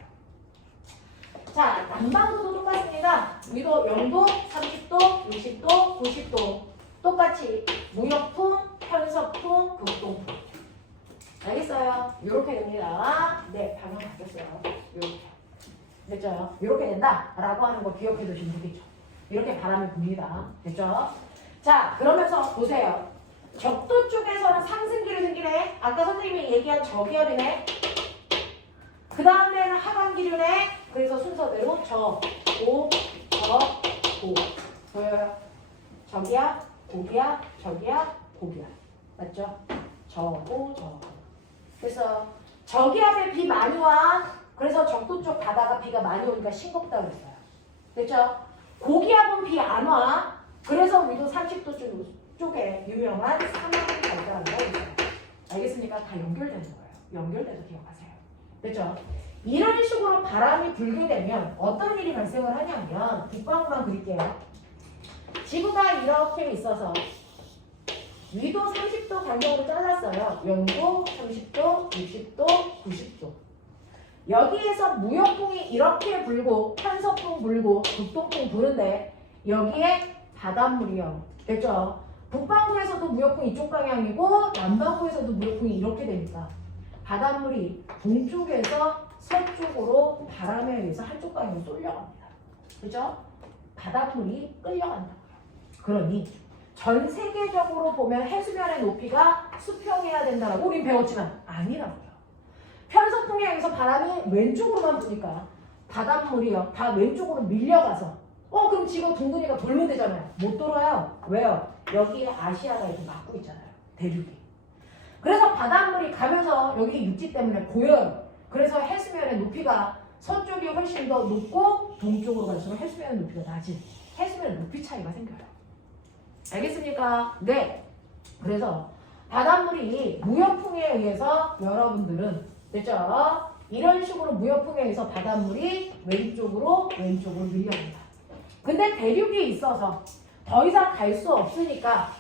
자, 남반구도 똑같습니다. 위도 0도, 30도, 60도, 90도 똑같이 무역풍, 편서풍, 극동풍. 알겠어요? 이렇게 됩니다. 네, 방향 바뀌었어요. 이렇게. 됐죠? 이렇게 된다라고 하는 거 기억해 두시면 되겠죠. 이렇게 바람이 붑니다. 됐죠? 자, 그러면서 보세요. 적도 쪽에서는 상승기류 생기네. 아까 선생님이 얘기한 저기압이네. 그 다음에는 하강기류네. 그래서 순서대로 저, 고, 저, 고. 보여요? 저기압, 고기압, 저기압, 고기압. 맞죠? 저고, 저고. 그래서 저기압에 비 많이 와. 그래서 적도 쪽 바다가 비가 많이 오니까 싱겁다 그랬어요. 됐죠? 고기압은 비 안 와. 그래서 위도 30도 쪽에 유명한 사막이 발달한다고 했어요. 알겠습니까? 다 연결되는 거예요. 연결돼서 기억하세요. 됐죠? 이런 식으로 바람이 불게 되면 어떤 일이 발생을 하냐면 북방구만 그릴게요. 지구가 이렇게 있어서 위도 30도 간격으로 잘랐어요. 0도, 30도, 60도, 90도. 여기에서 무역풍이 이렇게 불고 편서풍 불고 북동풍 부는데 여기에 바닷물이요. 됐죠? 북반구에서도 무역풍이 이쪽 방향이고 남반구에서도 무역풍이 이렇게 되니까 바닷물이 동쪽에서 서쪽으로 바람에 의해서 한쪽 방향으로 쏠려갑니다. 그죠? 바닷물이 끌려간다고요. 그러니 전 세계적으로 보면 해수면의 높이가 수평해야 된다라고 우린 배웠지만 아니라고요. 편서풍에 의해서 바람이 왼쪽으로만 부니까 바닷물이요. 다 왼쪽으로 밀려가서 그럼 지금 둥근이가 돌면 되잖아요. 못 돌아요. 왜요? 여기에 아시아가 이렇게 막고 있잖아요. 대륙이. 그래서 바닷물이 가면서 여기 육지 때문에 고여요. 그래서 해수면의 높이가 서쪽이 훨씬 더 높고 동쪽으로 갈수록 해수면의 높이가 낮은 해수면의 높이 차이가 생겨요. 알겠습니까? 네. 그래서 바닷물이 무역풍에 의해서 여러분들은 됐죠? 이런 식으로 무역풍에 의해서 바닷물이 왼쪽으로 밀려옵니다. 근데 대륙이 있어서 더 이상 갈 수 없으니까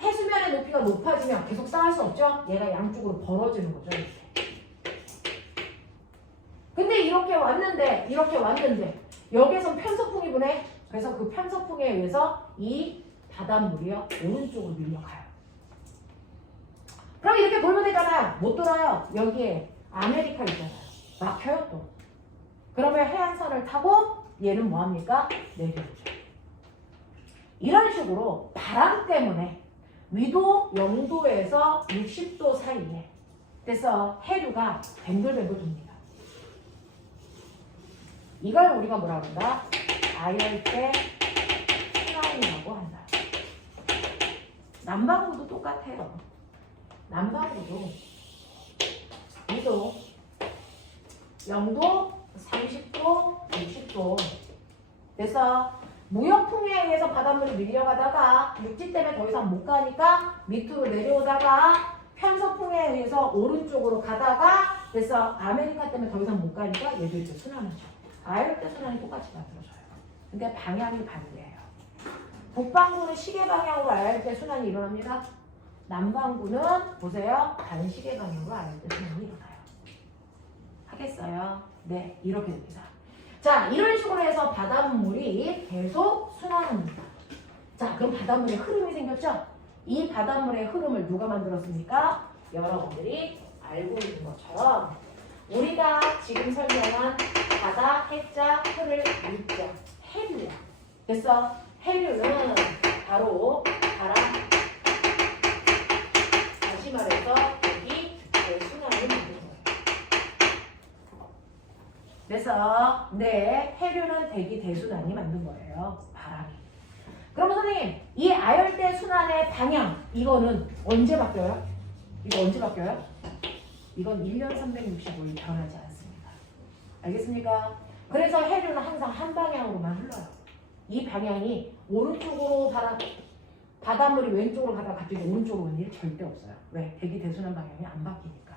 해수면의 높이가 높아지면 계속 쌓을 수 없죠? 얘가 양쪽으로 벌어지는 거죠. 이렇게. 근데 이렇게 왔는데 여기에선 편서풍이 부네. 그래서 그 편서풍에 의해서 이 바닷물이요 오른쪽으로 밀려가요. 그럼 이렇게 돌면 되잖아요. 못 돌아요. 여기에 아메리카 있잖아요. 막혀요 또. 그러면 해안선을 타고 얘는 뭐합니까? 내려오죠. 이런 식으로 바람 때문에 위도 0도에서 60도 사이에 그래서 해류가 뱅글뱅글 돕니다. 이걸 우리가 뭐라고 한다? 아열대 순환이라고 한다. 남반구도 똑같아요. 남반구도 위도 0도, 30도, 60도 그래서 무역풍에 의해서 바닷물이 밀려가다가 육지 때문에 더 이상 못 가니까 밑으로 내려오다가 편서풍에 의해서 오른쪽으로 가다가 그래서 아메리카 때문에 더 이상 못 가니까 얘들도 순환하죠. 아열대 순환이 똑같이 만들어져요. 근데 방향이 반대예요. 북반구는 시계 방향으로 아열대 순환이 일어납니다. 남반구는 보세요. 반시계 방향으로 아열대 순환이 일어나요. 하겠어요? 네, 이렇게 됩니다. 자, 이런 식으로 해서 바닷물이 계속 순환합니다. 자, 그럼 바닷물에 흐름이 생겼죠? 이 바닷물의 흐름을 누가 만들었습니까? 여러분들이 알고 있는 것처럼 우리가 지금 설명한 바다, 해자, 흐를, 물자, 해류야. 그래서 해류는 바로 바람, 다시 말해서 여기 순환을 만드는 거예요. 그래서 네, 해류는 대기 대순환이 만든 거예요. 바람이. 그러면 선생님, 이 아열대 순환의 방향, 이거는 언제 바뀌어요? 이거 언제 바뀌어요? 이건 1년 365일 변하지 않습니다. 알겠습니까? 그래서 해류는 항상 한 방향으로만 흘러요. 이 방향이 오른쪽으로 바닷물이 왼쪽으로 가다가 갑자기 오른쪽으로 오는 일 절대 없어요. 왜? 대기 대순환 방향이 안 바뀌니까.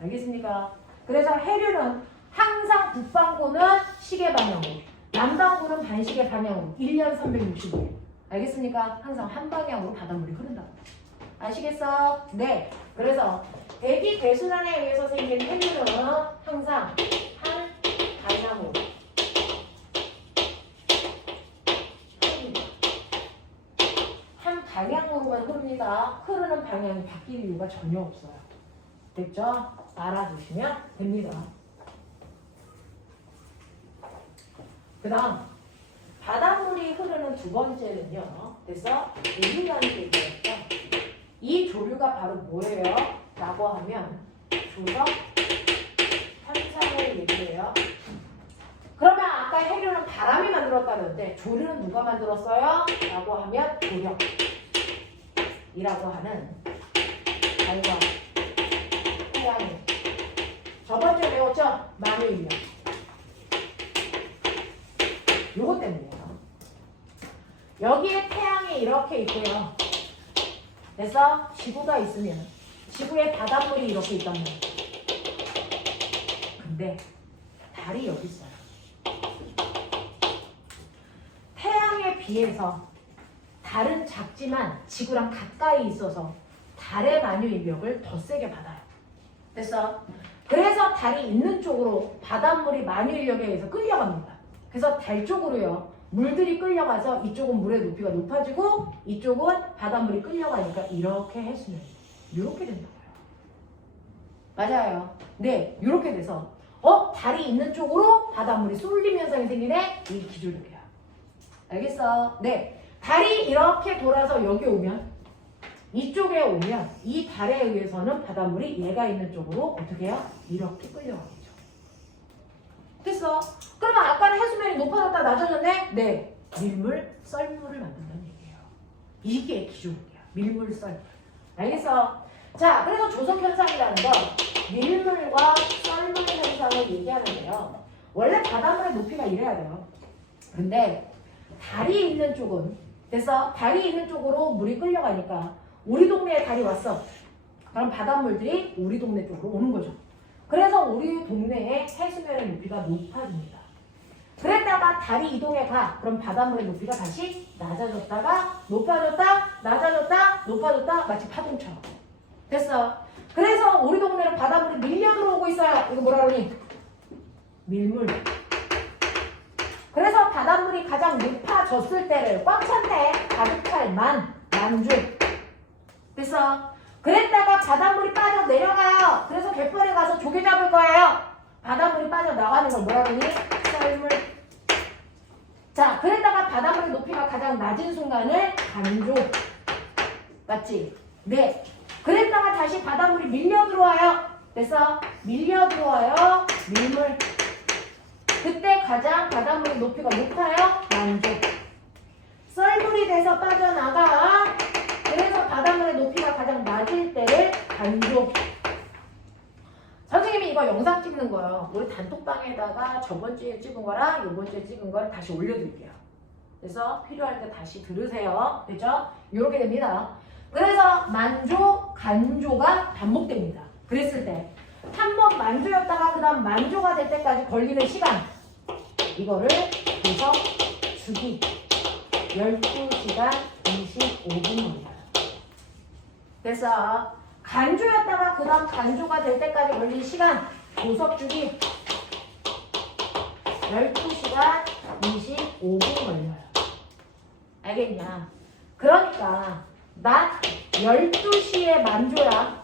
알겠습니까? 그래서 해류는 항상 북반구는 시계 방향으로, 남반구는 반시계 방향으로 1년 365일. 알겠습니까? 항상 한 방향으로 바닷물이 흐른다고. 아시겠어? 네. 그래서 대기 대순환에 의해서 생긴 해류는 항상 한 방향으로 한 방향으로만 흐릅니다. 흐르는 방향이 바뀔 이유가 전혀 없어요. 됐죠? 알아두시면 됩니다. 그 다음 바닷물이 흐르는 두 번째는요. 됐어? 조류라는 게 있겠죠? 이 조류가 바로 뭐예요? 라고 하면 조석 현상을 얘기해요. 그러면 아까 해류는 바람이 만들었다는데 조류는 누가 만들었어요? 라고 하면 조력이라고 하는 달과 태양이 저번주에 배웠죠? 만유인력. 요거 때문이에요. 여기에 태양이 이렇게 있고요. 그래서 지구가 있으면 지구에 바닷물이 이렇게 있단 말이에요. 근데 달이 여기 있어요. 태양에 비해서 달은 작지만 지구랑 가까이 있어서 달의 만유 인력을 더 세게 받아요. 됐어? 그래서 달이 있는 쪽으로 바닷물이 만유 인력에 의해서 끌려갑니다. 그래서 달 쪽으로요. 물들이 끌려가서 이쪽은 물의 높이가 높아지고 이쪽은 바닷물이 끌려가니까 이렇게 해수면 이렇게 된다고요. 맞아요. 네, 이렇게 돼서 달이 있는 쪽으로 바닷물이 쏠림 현상이 생기네. 이 기조력이야. 알겠어? 네, 달이 이렇게 돌아서 여기 오면 이쪽에 오면 이 달에 의해서는 바닷물이 얘가 있는 쪽으로 어떻게 해요? 이렇게 끌려가겠죠. 됐어? 그러면 아까는 해수면이 높아졌다 낮아졌네? 네, 밀물, 썰물을 만든다는 얘기예요. 이게 기조력이야. 밀물, 썰물. 알겠어? 자, 그래서 조석 현상이라는 건 밀물과 썰물 현상을 얘기하는데요. 원래 바닷물의 높이가 이래야 돼요. 근데 달이 있는 쪽은 됐어? 달이 있는 쪽으로 물이 끌려가니까 우리 동네에 달이 왔어. 그럼 바닷물들이 우리 동네 쪽으로 오는 거죠. 그래서 우리 동네의 해수면의 높이가 높아집니다. 그랬다가 달이 이동해 가. 그럼 바닷물의 높이가 다시 낮아졌다가 높아졌다, 낮아졌다, 높아졌다. 마치 파동처럼. 됐어. 그래서 우리 동네로 바닷물이 밀려 들어오고 있어요. 이거 뭐라 그러니? 밀물. 그래서 바닷물이 가장 높아졌을 때를 꽉 찬 때 가득 찰 만주. 됐어. 그랬다가 바닷물이 빠져 내려가요. 그래서 갯벌에 가서 조개 잡을 거예요. 바닷물이 빠져 나가는 걸 뭐라 그러니? 썰물. 자, 그랬다가 바닷물의 높이가 가장 낮은 순간을 간조. 맞지? 네. 그랬다가 다시 바닷물이 밀려 들어와요. 됐어? 밀려 들어와요. 밀물. 그때 가장 바닷물의 높이가 높아요. 만조. 썰물이 돼서 빠져나가. 그래서 바닷물의 높이가 가장 낮을 때를 간조. 선생님이 이거 영상 찍는 거요. 우리 단톡방에다가 저번 주에 찍은 거랑 이번 주에 찍은 걸 다시 올려드릴게요. 그래서 필요할 때 다시 들으세요. 되죠? 이렇게 됩니다. 그래서 만조, 간조가 반복됩니다. 그랬을 때 한 번 만조였다가 그 다음 만조가 될 때까지 걸리는 시간, 이거를 조석 주기 12시간 25분 걸려요. 그래서 간조였다가 그 다음 간조가 될 때까지 걸린 시간, 조석 주기 12시간 25분 걸려요. 알겠냐? 그러니까 낮 12시에 만조야.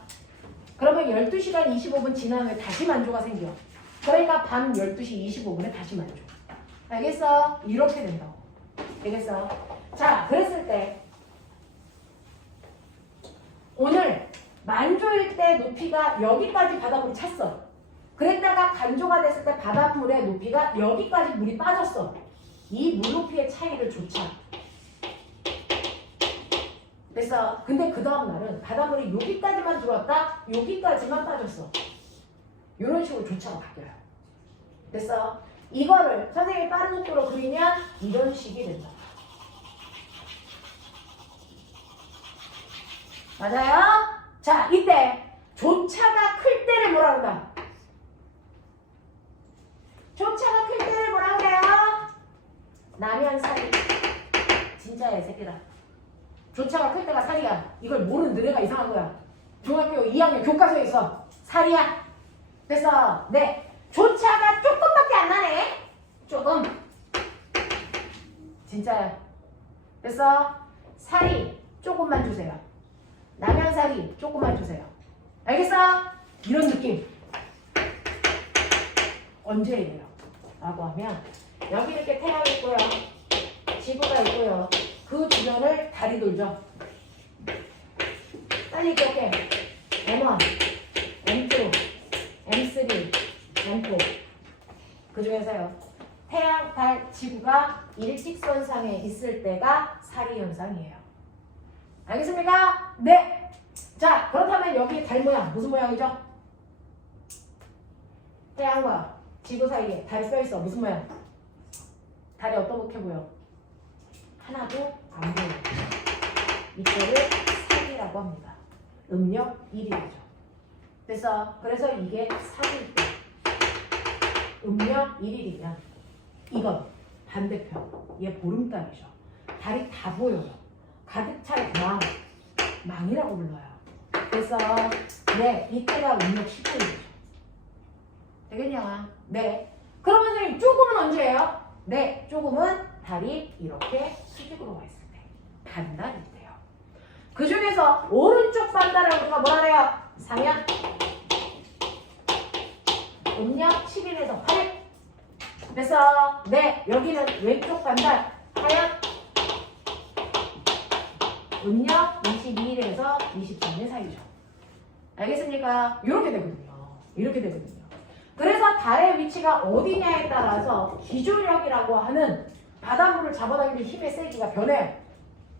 그러면 12시간 25분 지난 후에 다시 만조가 생겨. 그러니까 밤 12시 25분에 다시 만조. 알겠어? 이렇게 된다고. 알겠어? 자, 그랬을 때 오늘 만조일 때 높이가 여기까지 바닷물이 찼어. 그랬다가 간조가 됐을 때 바닷물의 높이가 여기까지 물이 빠졌어. 이 물높이의 차이를 조차. 됐어. 근데 그 다음 날은 바닷물이 여기까지만 들어왔다, 여기까지만 빠졌어. 이런 식으로 조차가 바뀌어요. 됐어. 이거를 선생님이 빠른 속도로 그리면 이런 식이 된다. 맞아요? 자, 이때 조차가 클 때를 뭐라 그런다? 조차가 클 때를 뭐라 그래요? 나면살이. 진짜야, 이 새끼다. 조차가 클 때가 살이야. 이걸 모르는 너네가 이상한 거야. 중학교 2학년 교과서에 있어. 살이야. 됐어. 네. 조차가 조금밖에 안 나네. 조금. 진짜야. 됐어. 살이 조금만 주세요. 남양살이 조금만 주세요. 알겠어? 이런 느낌. 언제 이래요? 라고 하면 여기 이렇게 태양이 있고요. 지구가 있고요. 그 주변을 달이 돌죠. 빨리 기억해. M1, M2, M3, M4. 그 중에서요. 태양, 달, 지구가 일직선상에 있을 때가 사리 현상이에요. 알겠습니까? 네. 자, 그렇다면 여기 달 모양 무슨 모양이죠? 태양과 지구 사이에 달이 써있어. 무슨 모양? 달이 어떻게 보여? 하나도 안 보여. 이거를 사기라고 합니다. 음력 1일이죠. 그래서 이게 사기일 때 음력 1일이면 이건 반대편. 얘 보름달이죠. 달이 다 보여요. 가득 찰 망이라고 불러요. 그래서 네, 이때가 음력 15일이죠. 되겠냐? 네. 그러면 선생님 조금은 언제예요? 네, 조금은 달이 이렇게 수직으로 와 있을 때, 반달일 때요. 그 중에서 오른쪽 반달을 우리가 뭐라 그래요? 상현. 음력 10일에서 8일. 그래서 네, 여기는 왼쪽 반달 하얀. 음력 22일에서 23일 사이죠. 알겠습니까? 이렇게 되거든요. 이렇게 되거든요. 그래서 달의 위치가 어디냐에 따라서 기조력이라고 하는 바닷물을 잡아당기는 힘의 세기가 변해요.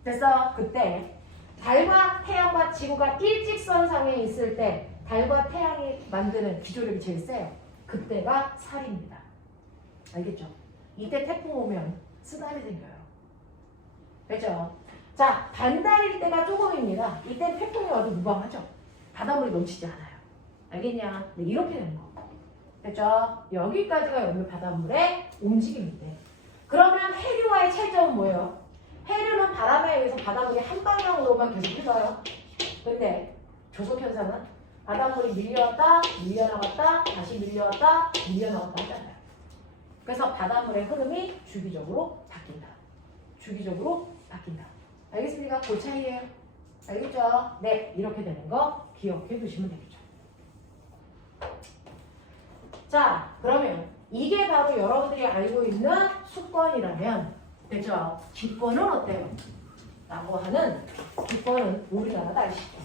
그래서 그때 달과 태양과 지구가 일직선상에 있을 때 달과 태양이 만드는 기조력이 제일 세요. 그때가 살입니다. 알겠죠? 이때 태풍 오면 쓰나미 생겨요. 그렇죠? 자, 반달일 때가 조금입니다. 이때 태풍이 와도 무방하죠. 바닷물이 넘치지 않아요. 알겠냐? 네, 이렇게 되는 거. 됐죠? 여기까지가 여러분 바닷물의 움직임인데, 그러면 해류와의 차이점은 뭐예요? 해류는 바람에 의해서 바닷물이 한 방향으로만 계속 흘러요. 근데 조속현상은 바닷물이 밀려왔다, 밀려나갔다, 다시 밀려왔다, 밀려나갔다 하잖아요. 그래서 바닷물의 흐름이 주기적으로 바뀐다. 주기적으로 바뀐다. 알겠습니까? 그 차이예요. 알겠죠? 네, 이렇게 되는 거 기억해 두시면 되겠죠. 자, 그러면 이게 바로 여러분들이 알고 있는 수권이라면, 됐죠? 기권은 어때요? 라고 하는 기권은 우리나라 날씨죠.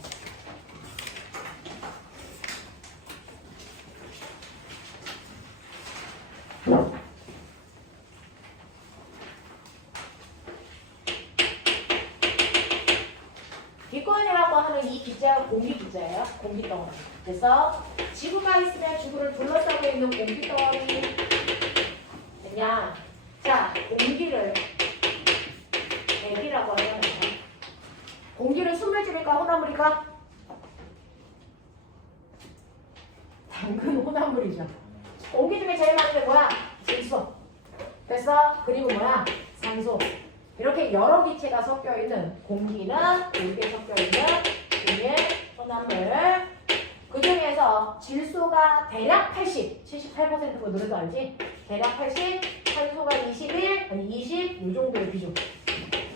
기권이라고 하는 이 기자가 공기 기자예요. 공기 덩어리. 그래서 지구가 있으면 지구를 둘러싸고 있는 공기 덩어리. 됐냐? 자, 공기를 대기라고 하잖아요. 공기를 숨을지니까 혼합물이가? 당근 혼합물이죠. 공기 중에 제일 많은 게 뭐야? 질소. 됐어? 그리고 뭐야? 산소. 이렇게 여러 기체가 섞여 있는 공기는 물에 섞여 있는 비닐 혼합물. 그 중에서 질소가 대략 80, 78%고 너네도 알지? 대략 80, 산소가 21, 아니 20, 이 정도의 비중.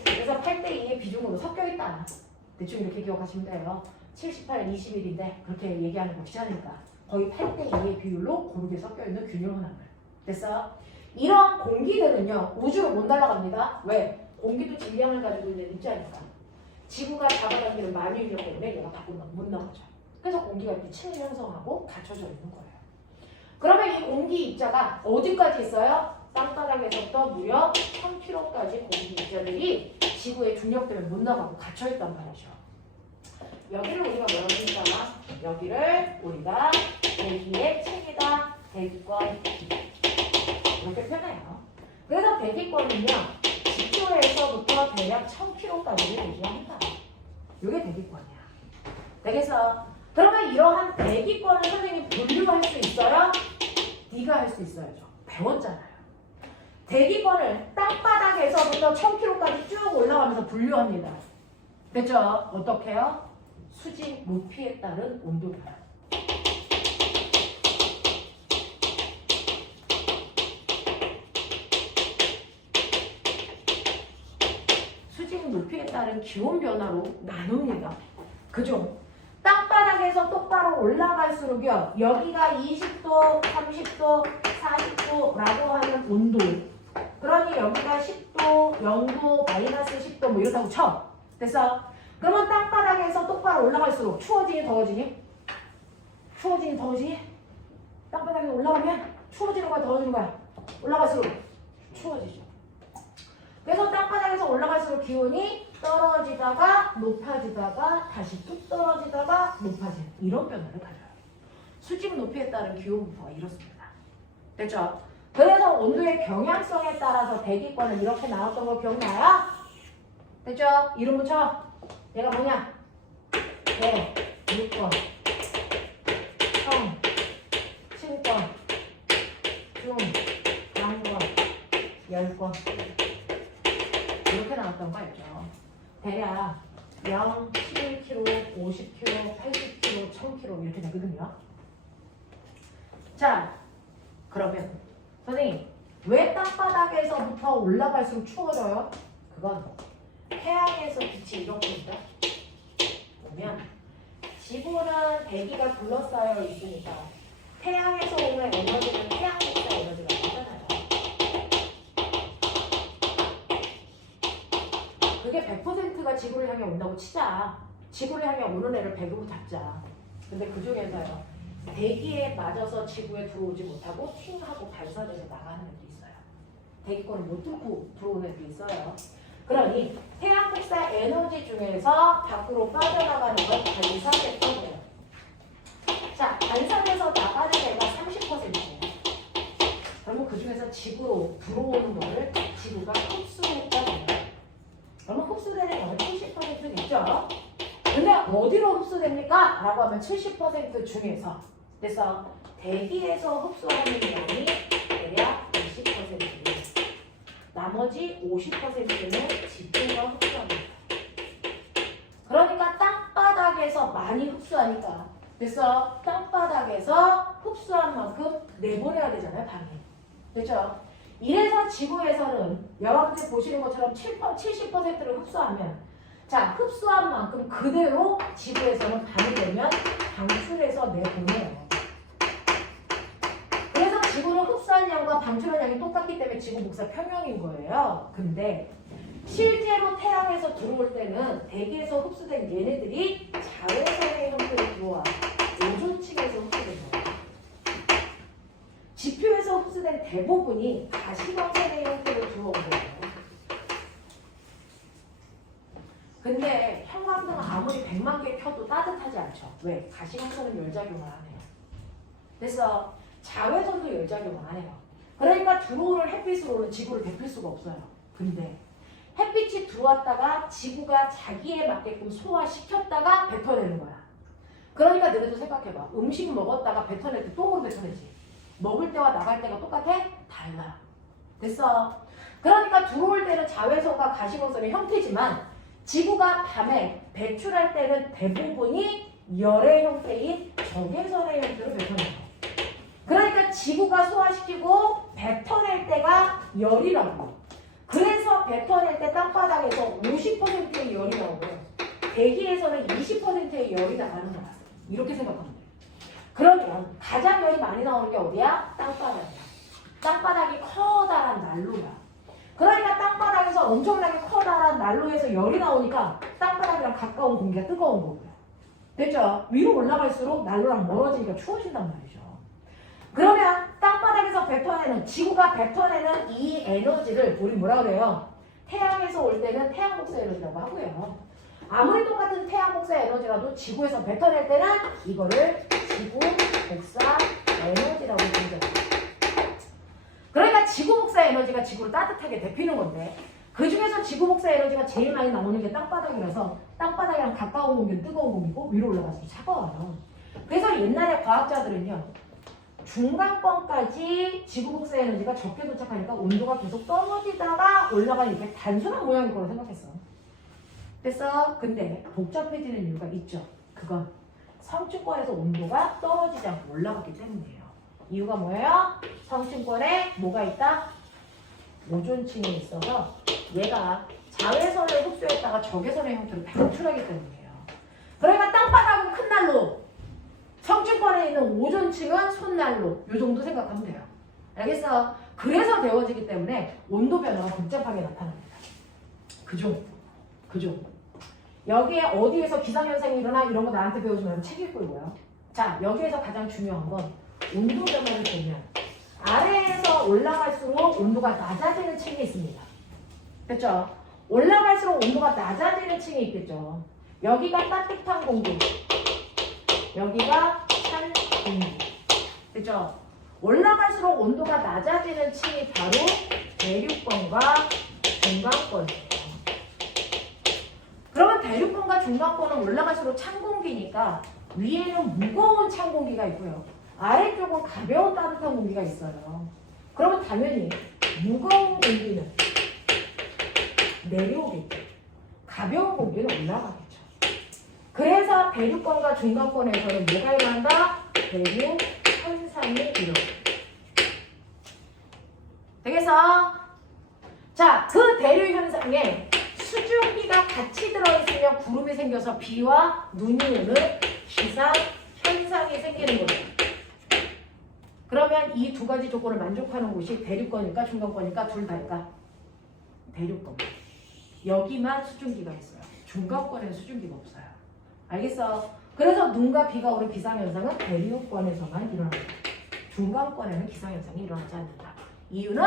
그래서 8대2의 비중으로 섞여 있다. 대충 이렇게 기억하시면 돼요. 78, 21인데 그렇게 얘기하는 거 귀찮으니까 거의 8대2의 비율로 고르게 섞여 있는 균일 혼합물. 됐어? 이런 공기들은요, 우주로 못 날아갑니다. 왜? 공기도 질량을 가지고 있는 입자니까. 지구가 잡아당기는 만유인력 때문에 얘가 밖으로 못 나가죠. 그래서 공기가 이렇게 층을 형성하고 닫혀져 있는 거예요. 그러면 이 공기 입자가 어디까지 있어요? 땅바닥에서부터 무려 1000km까지 공기 입자들이 지구의 중력 때문에 못 나가고 갇혀있단 말이죠. 여기를 우리가 뭐라고 합니까? 여기를 우리가 대기의 책이다, 대기권 이렇게 표현해요. 그래서 대기권은요, 지표에서부터 대략 1000km까지를 얘기합니다. 이게 대기권이야. 되겠어? 그러면 이러한 대기권을 선생님이 분류할 수 있어요? 네가 할 수 있어야죠. 배웠잖아요. 대기권을 땅바닥에서부터 1000km까지 쭉 올라가면서 분류합니다. 됐죠? 어떻게 해요? 수직 높이에 따른 온도입니다. 수직 높이에 따른 기온 변화로 나눕니다. 그죠? 땅바닥에서 똑바로 올라갈수록요, 여기가 20도, 30도, 40도라고 하는 온도. 그러니 여기가 10도, 0도, 마이너스 10도 뭐 이렇다고 쳐. 됐어? 그러면 땅바닥에서 똑바로 올라갈수록 추워지니 더워지니? 추워지니 더워지니? 땅바닥에 올라가면 추워지는 거야 더워지는 거야? 올라갈수록 추워지죠. 그래서 땅바닥에서 올라갈수록 기온이 떨어지다가 높아지다가 다시 뚝 떨어지다가 높아지는 이런 변화를 가져요. 수직 높이에 따른 기온 분포가 이렇습니다. 됐죠? 그래서 온도의 경향성에 따라서 대기권은 이렇게 나왔던 거 기억나요? 됐죠? 이름 붙여. 얘가 뭐냐? 네, 6권, 성, 7권, 중, 양권, 10권 이렇게 나왔던 거 알죠? 대략 0, 11kg, 50kg, 80kg, 1000kg 이렇게 되거든요. 자, 그러면 선생님 왜 땅바닥에서부터 올라갈수록 추워져요? 그건 태양에서 빛이 이렇게입니다. 보면 지구는 대기가 둘러싸여 있으니까 태양에서 오는 에너지는 태양 복사 에너지가 되잖아요. 그게 100%가 지구를 향해 온다고 치자. 지구를 향해 오는 애를 100으로 잡자. 근데 그 중에서요, 대기에 맞아서 지구에 들어오지 못하고 튕하고 발사돼서 나가는 애도 있어요. 대기권을 못 뚫고 들어오는 애도 있어요. 그러니 태양 복사 에너지 중에서 밖으로 빠져나가는 건 반사됐거든요. 자, 반사돼서 나가는 애가 30%예요. 그러면 그 중에서 지구로 들어오는 거를 지구가 흡수했거든요. 그러면 흡수되는 경우 70%는 있죠. 근데 어디로 흡수됩니까? 라고 하면 70% 중에서 그래서 대기에서 흡수하는 양이 대략 20%예요. 나머지 50%는 지표가 흡수합니다. 그러니까 땅바닥에서 많이 흡수하니까 그래서 땅바닥에서 흡수한 만큼 내보내야 되잖아요, 방에. 됐죠? 이래서 지구에서는 여러분들 보시는 것처럼 70%를 흡수하면 자, 흡수한 만큼 그대로 지구에서는 밤이 되면 방출해서 내보내요. 그래서 지구는 흡수한 양과 방출한 양이 똑같기 때문에 지구 복사 평형인 거예요. 근데 실제로 태양에서 들어올 때는 대기에서 흡수된 얘네들이 자외선의 형태로 들어와 오존 층에서 흡수된 거예요. 지표에서 흡수된 대부분이 가시광선의 형태로 들어온 거예요. 근데 형광등은 아무리 100만 개 켜도 따뜻하지 않죠. 왜? 가시광선은 열작용을 안 해요. 그래서 자외선도 열작용을 안 해요. 그러니까 들어오는 햇빛으로는 지구를 데필 수가 없어요. 근데 햇빛이 들어왔다가 지구가 자기에 맞게끔 소화시켰다가 뱉어내는 거야. 그러니까 너희도 생각해봐. 음식 먹었다가 뱉어낼 때 똥으로 뱉어내지. 먹을 때와 나갈 때가 똑같아? 달라. 됐어. 그러니까 들어올 때는 자외선과 가시광선의 형태지만 지구가 밤에 배출할 때는 대부분이 열의 형태인 적외선의 형태로 뱉어내요. 그러니까 지구가 소화시키고 뱉어낼 때가 열이라고. 그래서 뱉어낼 때 땅바닥에서 50%의 열이 나오고요. 대기에서는 20%의 열이 나가는 거야. 이렇게 생각하면 돼요. 그러면 가장 열이 많이 나오는 게 어디야? 땅바닥이야. 땅바닥이 커다란 난로야. 그러니까 땅바닥에서 엄청나게 커다란 난로에서 열이 나오니까 땅바닥이랑 가까운 공기가 뜨거운 거고요. 됐죠? 위로 올라갈수록 난로랑 멀어지니까 추워진단 말이죠. 그러면 뱉어내는 지구가 뱉어내는 이 에너지를 우리 뭐라 그래요? 태양에서 올 때는 태양 복사 에너지라고 하고요. 아무리 똑같은 태양 복사 에너지라도 지구에서 뱉어낼 때는 이거를 지구 복사 에너지라고 부르죠. 그러니까 지구 복사 에너지가 지구를 따뜻하게 데피는 건데 그 중에서 지구 복사 에너지가 제일 많이 나오는 게 땅바닥이라서 땅바닥이랑 가까운 공기는 뜨거운 공기고 위로 올라가서 차가워요. 그래서 옛날에 과학자들은요. 중간권까지 지구 복사 에너지가 적게 도착하니까 온도가 계속 떨어지다가 올라가는 이렇게 단순한 모양일 거라고 생각했어. 그래서 근데 복잡해지는 이유가 있죠. 그건 성층권에서 온도가 떨어지지 않고 올라가기 때문이에요. 이유가 뭐예요? 성층권에 뭐가 있다? 오존층이 있어서 얘가 자외선을 흡수했다가 적외선의 형태로 방출하기 때문이에요. 그러니까 땅바닥은 큰 난로, 성층권에 있는 오존층은 손난로, 이 정도 생각하면 돼요. 알겠어? 그래서 데워지기 때문에 온도 변화가 복잡하게 나타납니다. 그죠? 여기에 어디에서 기상현상이 일어나 이런 거 나한테 배워주면 책 읽고 있고요. 자, 여기에서 가장 중요한 건 온도 변화를 보면 아래에서 올라갈수록 온도가 낮아지는 층이 있습니다. 됐죠? 올라갈수록 온도가 낮아지는 층이 있겠죠. 여기가 따뜻한 공기, 여기가 찬 공기. 됐죠? 올라갈수록 온도가 낮아지는 층이 바로 대륙권과 중간권이에요. 그러면 대륙권과 중간권은 올라갈수록 찬 공기니까 위에는 무거운 찬 공기가 있고요. 아래쪽은 가벼운 따뜻한 공기가 있어요. 그러면 당연히 무거운 공기는 내려오겠죠. 가벼운 공기는 올라가겠죠. 그래서 대륙권과 중간권에서는 뭐가 일어난다? 대륙 현상이 일어납니다. 되겠어? 자, 그 대륙 현상에 수증기가 같이 들어있으면 구름이 생겨서 비와 눈이 오는 기상 현상이 생기는 거죠. 그러면 이 두 가지 조건을 만족하는 곳이 대륙권일까 중간권일까 둘 다일까? 대륙권. 여기만 수증기가 있어요. 중간권에는 수증기가 없어요. 알겠어? 그래서 눈과 비가 오는 기상현상은 대륙권에서만 일어납니다. 중간권에는 기상현상이 일어나지 않는다. 이유는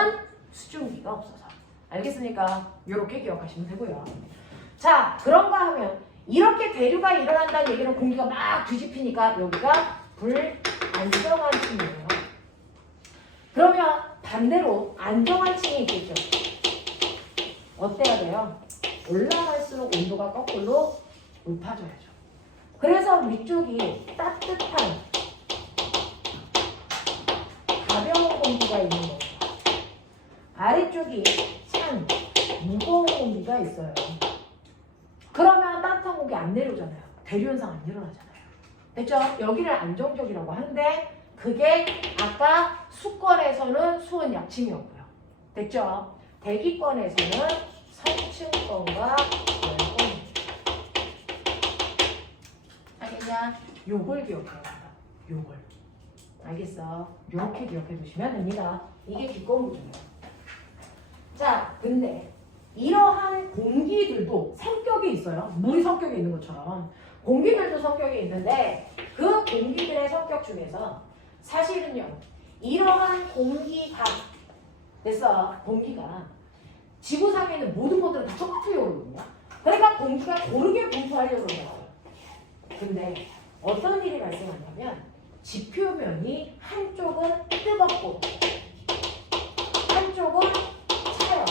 수증기가 없어서. 알겠습니까? 이렇게 기억하시면 되고요. 자, 그런가 하면 이렇게 대류가 일어난다는 얘기는 공기가 막 뒤집히니까 여기가 불안정한 층이에요. 그러면 반대로 안정한 층이 있겠죠. 어때야 돼요? 올라갈수록 온도가 거꾸로 높아져야죠. 그래서 위쪽이 따뜻한 가벼운 공기가 있는 거고 아래쪽이 찬 무거운 공기가 있어요. 그러면 따뜻한 공기 안 내려오잖아요. 대류 현상 안 일어나잖아요. 됐죠? 여기를 안정적이라고 하는데 그게 아까 수권에서는 수온 약층이었고요. 됐죠? 대기권에서는 성층권과 열권입니다. 알겠냐? 요걸 기억해야 된다. 요걸. 알겠어? 요렇게 기억해 두시면 됩니다. 이게 기권 구조예요. 자, 근데 이러한 공기들도 성격이 있어요. 물이 성격이 있는 것처럼 공기들도 성격이 있는데 그 공기들의 성격 중에서 사실은요 이러한 공기가 됐어. 공기가 지구상에 있는 모든 것들은 다 똑같으려고 그러거든요. 그러니까 공기가 고르게 분포하려고 그러더라고요. 근데 어떤 일이 발생하냐면 지표면이 한쪽은 뜨겁고 한쪽은 차요.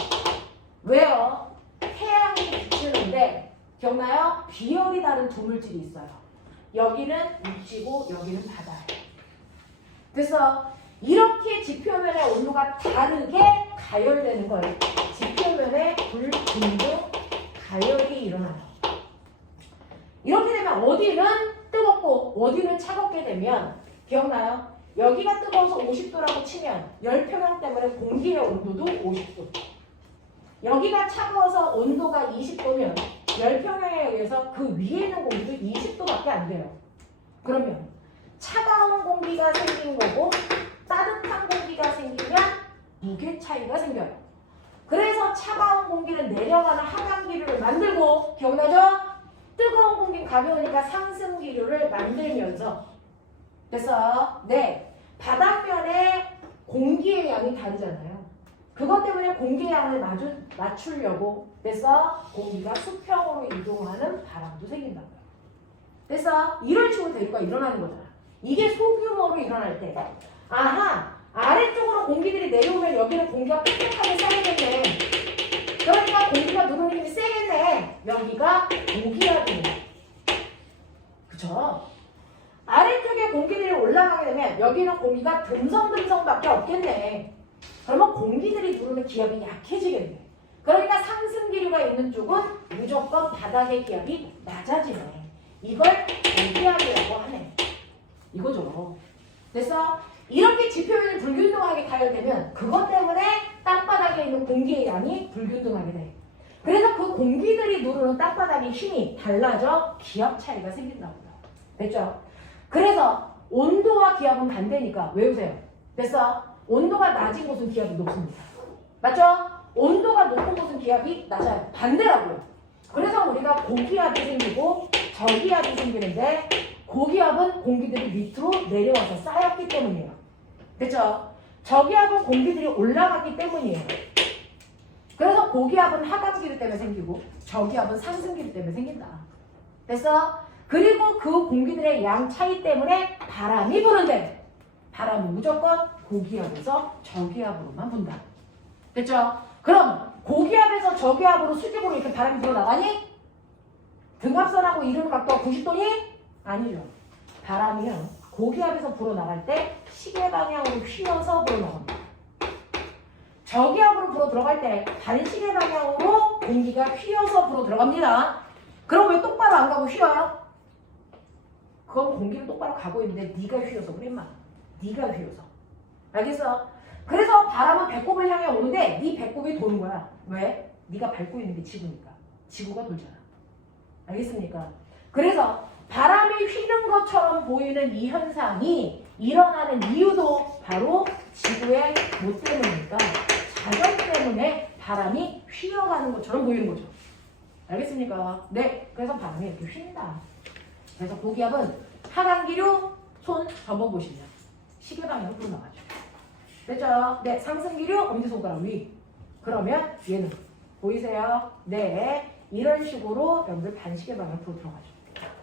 왜요? 태양이 비추는데 기억나요? 비열이 다른 두 물질이 있어요. 여기는 육지고 여기는 바다예요. 그래서 이렇게 지표면의 온도가 다르게 가열되는 거예요. 지표면에 불균등 가열이 일어나요. 이렇게 되면 어디는 뜨겁고 어디는 차갑게 되면 기억나요? 여기가 뜨거워서 50도라고 치면 열평형 때문에 공기의 온도도 50도. 여기가 차가워서 온도가 20도면 열평형에 의해서 그 위에 있는 공기도 20도밖에 안 돼요. 그러면 차가운 공기가 생긴 거고 따뜻한 공기가 생기면 무게 차이가 생겨요. 그래서 차가운 공기는 내려가는 하강 기류를 만들고 기억나죠? 뜨거운 공기는 가벼우니까 상승 기류를 만들면서 그래서 네 바닥면에 공기의 양이 다르잖아요. 그것 때문에 공기의 양을 맞추려고 그래서 공기가 수평으로 이동하는 바람도 생긴다고요. 그래서 이런 식으로 대류가 일어나는 거잖아. 이게 소규모로 일어날 때 아하 아래쪽으로 공기들이 내려오면 여기는 공기가 빽빽하게 쌓이겠네. 그러니까 공기가 누르는 힘이 세겠네. 여기가 고기압이네. 그쵸? 아래쪽에 공기들이 올라가게 되면 여기는 공기가 듬성듬성밖에 없겠네. 그러면 공기들이 누르는 기압이 약해지겠네. 그러니까 상승 기류가 있는 쪽은 무조건 바닥의 기압이 낮아지네. 이걸 고기압이라고 하네. 이거죠. 그래서 이렇게 지표면이 불균등하게 가열되면 그것 때문에 땅바닥에 있는 공기의 양이 불균등하게 돼. 그래서 그 공기들이 누르는 땅바닥의 힘이 달라져 기압 차이가 생긴다고요. 됐죠? 그래서 온도와 기압은 반대니까 외우세요. 됐어? 온도가 낮은 곳은 기압이 높습니다. 맞죠? 온도가 높은 곳은 기압이 낮아요. 반대라고요. 그래서 우리가 고기압이 생기고 저기압이 생기는데 고기압은 공기들이 밑으로 내려와서 쌓였기 때문이에요. 그렇죠? 저기압은 공기들이 올라갔기 때문이에요. 그래서 고기압은 하강기류 때문에 생기고 저기압은 상승기류 때문에 생긴다. 됐어? 그리고 그 공기들의 양 차이 때문에 바람이 부는데 바람은 무조건 고기압에서 저기압으로만 분다. 됐죠? 그럼 고기압에서 저기압으로 수직으로 이렇게 바람이 불어나가니? 등압선하고 이르는 각도가 90도니? 아니죠. 바람이요. 고기압에서 불어나갈 때 시계 방향으로 휘어서 불어나갑니다. 저기압으로 불어 들어갈 때 반시계 방향으로 공기가 휘어서 불어 들어갑니다. 그럼 왜 똑바로 안 가고 휘어요? 그건 공기는 똑바로 가고 있는데 네가 휘어서 그래 인마. 네가 휘어서. 알겠어? 그래서 바람은 배꼽을 향해 오는데 네 배꼽이 도는 거야. 왜? 네가 밟고 있는 게 지구니까. 지구가 돌잖아. 알겠습니까? 그래서 바람이 휘는 것처럼 보이는 이 현상이 일어나는 이유도 바로 지구의 뭐 때문이니까 자전 때문에 바람이 휘어가는 것처럼 보이는 거죠. 알겠습니까? 네. 그래서 바람이 이렇게 휜다. 그래서 고기압은 하강기류 손 접어보시면 시계 방향으로 불어나가죠. 됐죠? 네. 상승기류 엄지손가락 위. 그러면 얘는 보이세요? 네. 이런 식으로 여러분들 반시계 방향으로 들어가죠.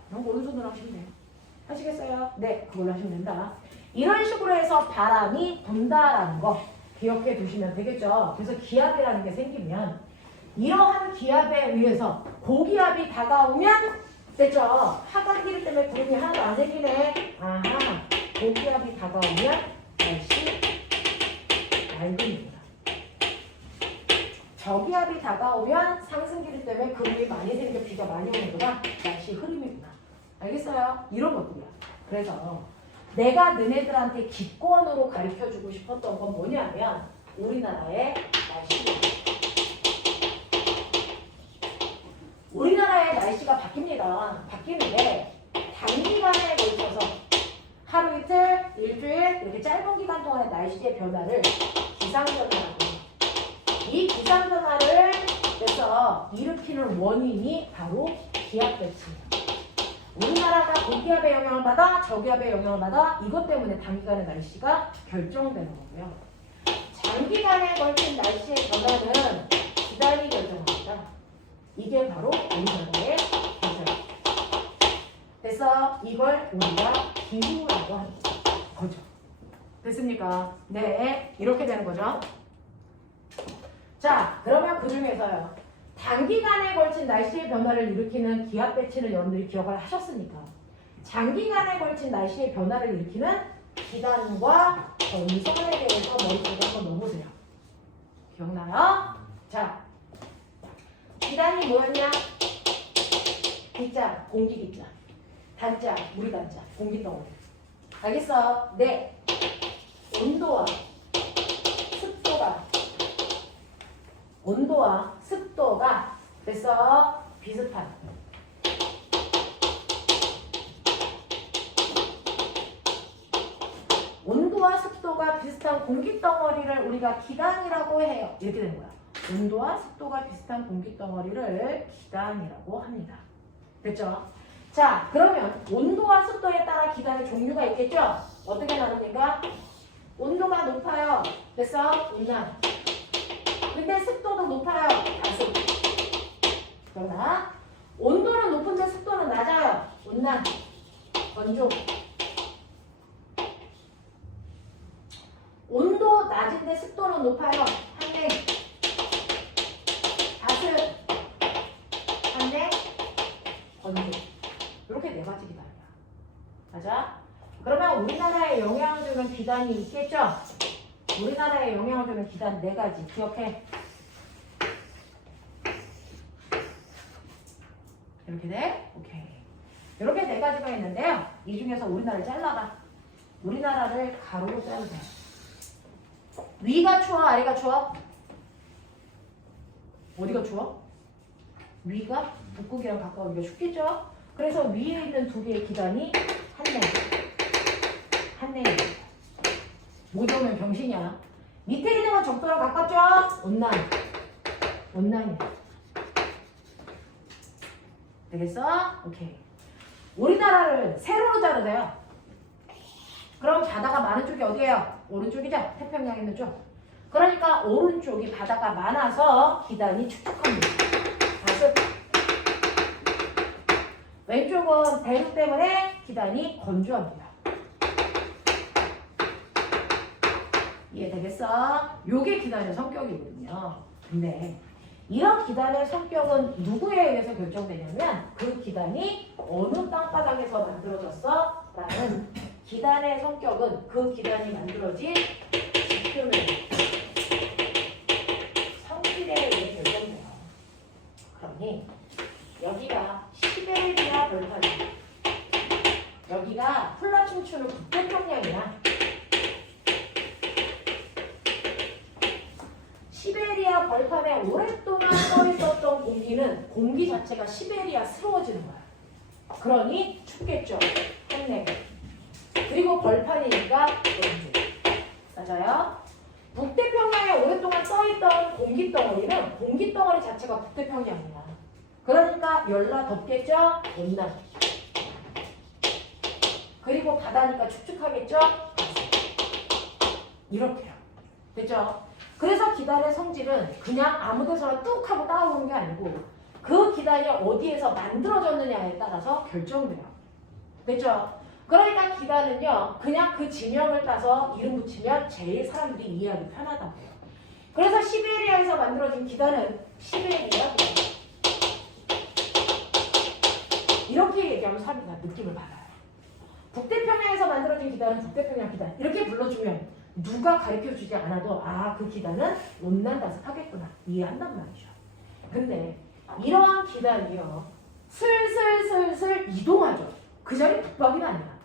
그럼 오른손으로 하시면 돼요. 하시겠어요? 네. 그걸로 하시면 된다. 이런 식으로 해서 바람이 분다라는 거 기억해 두시면 되겠죠. 그래서 기압이라는 게 생기면 이러한 기압에 의해서 고기압이 다가오면 됐죠? 하강기류 때문에 구름이 하나도 안 생기네. 아하. 고기압이 다가오면 날씨 맑음입니다. 저기압이 다가오면 상승기류 때문에 구름이 많이 생겨 비가 많이 오는 거라 날씨 흐림이구나. 알겠어요? 이런 것들이야. 그래서 내가 너네들한테 기권으로 가르쳐주고 싶었던 건 뭐냐면 우리나라의 날씨입니다. 우리나라의 날씨가 바뀝니다. 바뀌는데 단기간에 걸쳐서 하루 이틀, 일주일 이렇게 짧은 기간 동안의 날씨의 변화를 기상변화라고 해요. 이 기상변화를 그래서 일으키는 원인이 바로 기압배치입니다. 우리나라가 고기압의 영향을 받아 저기압의 영향을 받아 이것 때문에 단기간의 날씨가 결정되는 거고요. 장기간에 걸친 날씨의 변화는 기단이 결정합니다. 이게 바로 우리나라의 계절. 그래서 이걸 우리가 기후라고 하는 거죠. 됐습니까? 네, 이렇게 되는 거죠. 자, 그러면 그 중에서요. 단기간에 걸친 날씨의 변화를 일으키는 기압 배치를 여러분들이 기억을 하셨으니까 장기간에 걸친 날씨의 변화를 일으키는 기단과 전선에 대해서 머릿속에 한번 넣어보세요. 기억나요? 자, 기단이 뭐였냐? 기자, 공기 기자. 단자, 우리 단자, 공기 덩어리. 알겠어? 네. 온도와 습도가 그래서 비슷한 온도와 습도가 비슷한 공기 덩어리를 우리가 기단이라고 해요. 이렇게 되는 거야. 온도와 습도가 비슷한 공기 덩어리를 기단이라고 합니다. 됐죠? 자, 그러면 온도와 습도에 따라 기단의 종류가 있겠죠? 어떻게 나눕니까? 온도가 높아요. 됐어? 온난. 근데 습도도 높아요. 가습. 그러나 온도는 높은데 습도는 낮아요. 온난. 건조. 온도 낮은데 습도는 높아요. 한냉. 가습. 한냉. 건조. 이렇게 네 가지 기단이야. 맞아? 그러면 우리나라에 영향을 주는 기단이 있겠죠? 우리나라에 영향을 주는 기단 네 가지 기억해. 이렇게 돼? 오케이. 이렇게 네 가지가 있는데요. 이 중에서 우리나라를 잘라봐. 우리나라를 가로로 짜도 돼. 위가 추워, 아래가 추워? 어디가 추워? 위가 북극이랑 가까우니까 춥겠죠? 그래서 위에 있는 두 개의 기단이 한냉. 한냉이. 못 오면 병신이야. 밑에 있는 건 적도랑 가깝죠? 온난. 온난이야. 되겠어? 오케이. 우리나라를 세로로 자르세요. 그럼 바다가 많은 쪽이 어디예요? 오른쪽이죠? 태평양 있는 쪽. 그러니까 오른쪽이 바다가 많아서 기단이 축축합니다. 가습. 왼쪽은 대륙 때문에 기단이 건조합니다. 이해되겠어? 요게 기단의 성격이거든요. 근데 이런 기단의 성격은 누구에 의해서 결정되냐면 그 기단이 어느 땅바닥에서 만들어졌어? 라는 기단의 성격은 그 기단이 만들어진 지표면 성질에 의해 결정돼요. 그러니 여기가 시베리아 벌판이야. 여기가 플라춤추는 북태평양이야. 시베리아 벌판에 오랫동안 떠있었던 공기는 공기 자체가 시베리아스러워지는 거야. 그러니 춥겠죠. 한냉. 그리고 벌판이니까 건조. 맞아요? 북태평양에 오랫동안 떠있던 공기덩어리는 공기덩어리 자체가 북태평양이야. 그러니까 열나 덥겠죠? 온난. 그리고 바다니까 축축하겠죠? 이렇게요. 됐죠? 그래서 기단의 성질은 그냥 아무 데서나 뚝 하고 따라오는 게 아니고 그 기단이 어디에서 만들어졌느냐에 따라서 결정돼요. 됐죠? 그러니까 기단은요, 그냥 그 지명을 따서 이름 붙이면 제일 사람들이 이해하기 편하다고 해요. 그래서 시베리아에서 만들어진 기단은 시베리아 기단. 이렇게 얘기하면 사람들이 다 느낌을 받아요. 북태평양에서 만들어진 기단은 북태평양 기단. 이렇게 불러주면 누가 가르쳐주지 않아도 아, 그 기단은 온난 다습하겠구나 이해한단 말이죠. 근데 이러한 기단이요, 슬슬슬슬 이동하죠. 그 자리 북박이는 아니야.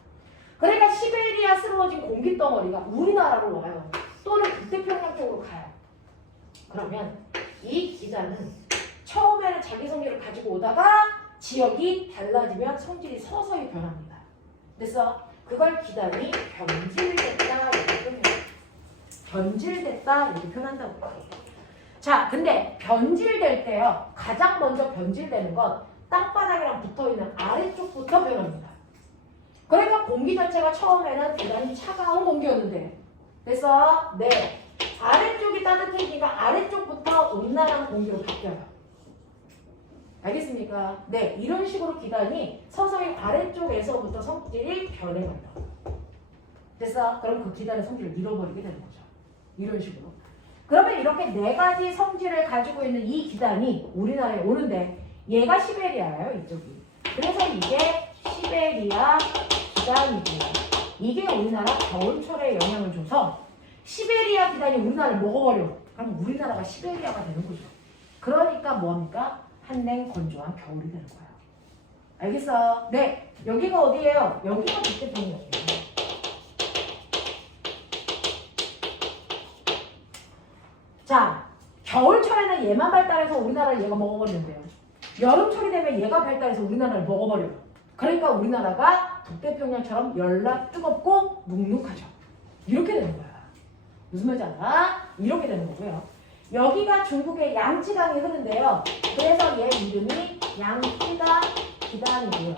그러니까 시베리아스러워진 공기덩어리가 우리나라로 와요. 또는 북태평양 쪽으로 가요. 그러면 이 기단은 처음에는 자기 성질을 가지고 오다가 지역이 달라지면 성질이 서서히 변합니다. 그래서 그걸 기단이 변질됐다 이렇게 표현해요. 변질됐다 이렇게 표현한다고 해요. 자, 근데 변질될 때요, 가장 먼저 변질되는 건 땅바닥이랑 붙어있는 아래쪽부터 변합니다. 그러니까 공기 자체가 처음에는 대단히 차가운 공기였는데, 그래서 네, 아래쪽이 따뜻해지니까 아래쪽부터 온난한 공기로 바뀌어요. 알겠습니까? 네, 이런 식으로 기단이 서서히 아래쪽에서부터 성질이 변해가요. 됐어? 그럼 그 기단의 성질을 잃어버리게 되는 거죠. 이런 식으로. 그러면 이렇게 네 가지 성질을 가지고 있는 이 기단이 우리나라에 오는데 얘가 시베리아예요, 이쪽이. 그래서 이게 시베리아 기단이고요. 이게 우리나라 겨울철에 영향을 줘서 시베리아 기단이 우리나라를 먹어버려. 그럼 우리나라가 시베리아가 되는 거죠. 그러니까 뭐합니까? 한냉 건조한 겨울이 되는 거예요. 알겠어? 네. 여기가 어디예요? 여기가 북태평양이에요. 자, 겨울철에는 얘만 발달해서 우리나라를 얘가 먹어버리는데요. 여름철이 되면 얘가 발달해서 우리나라를 먹어버려요. 그러니까 우리나라가 북태평양처럼 열나 뜨겁고 눅눅하죠. 이렇게 되는 거야. 무슨 말인지 알아? 이렇게 되는 거고요. 여기가 중국의 양쯔강이 흐르는데요. 그래서 얘 이름이 양쯔강 기단이고요.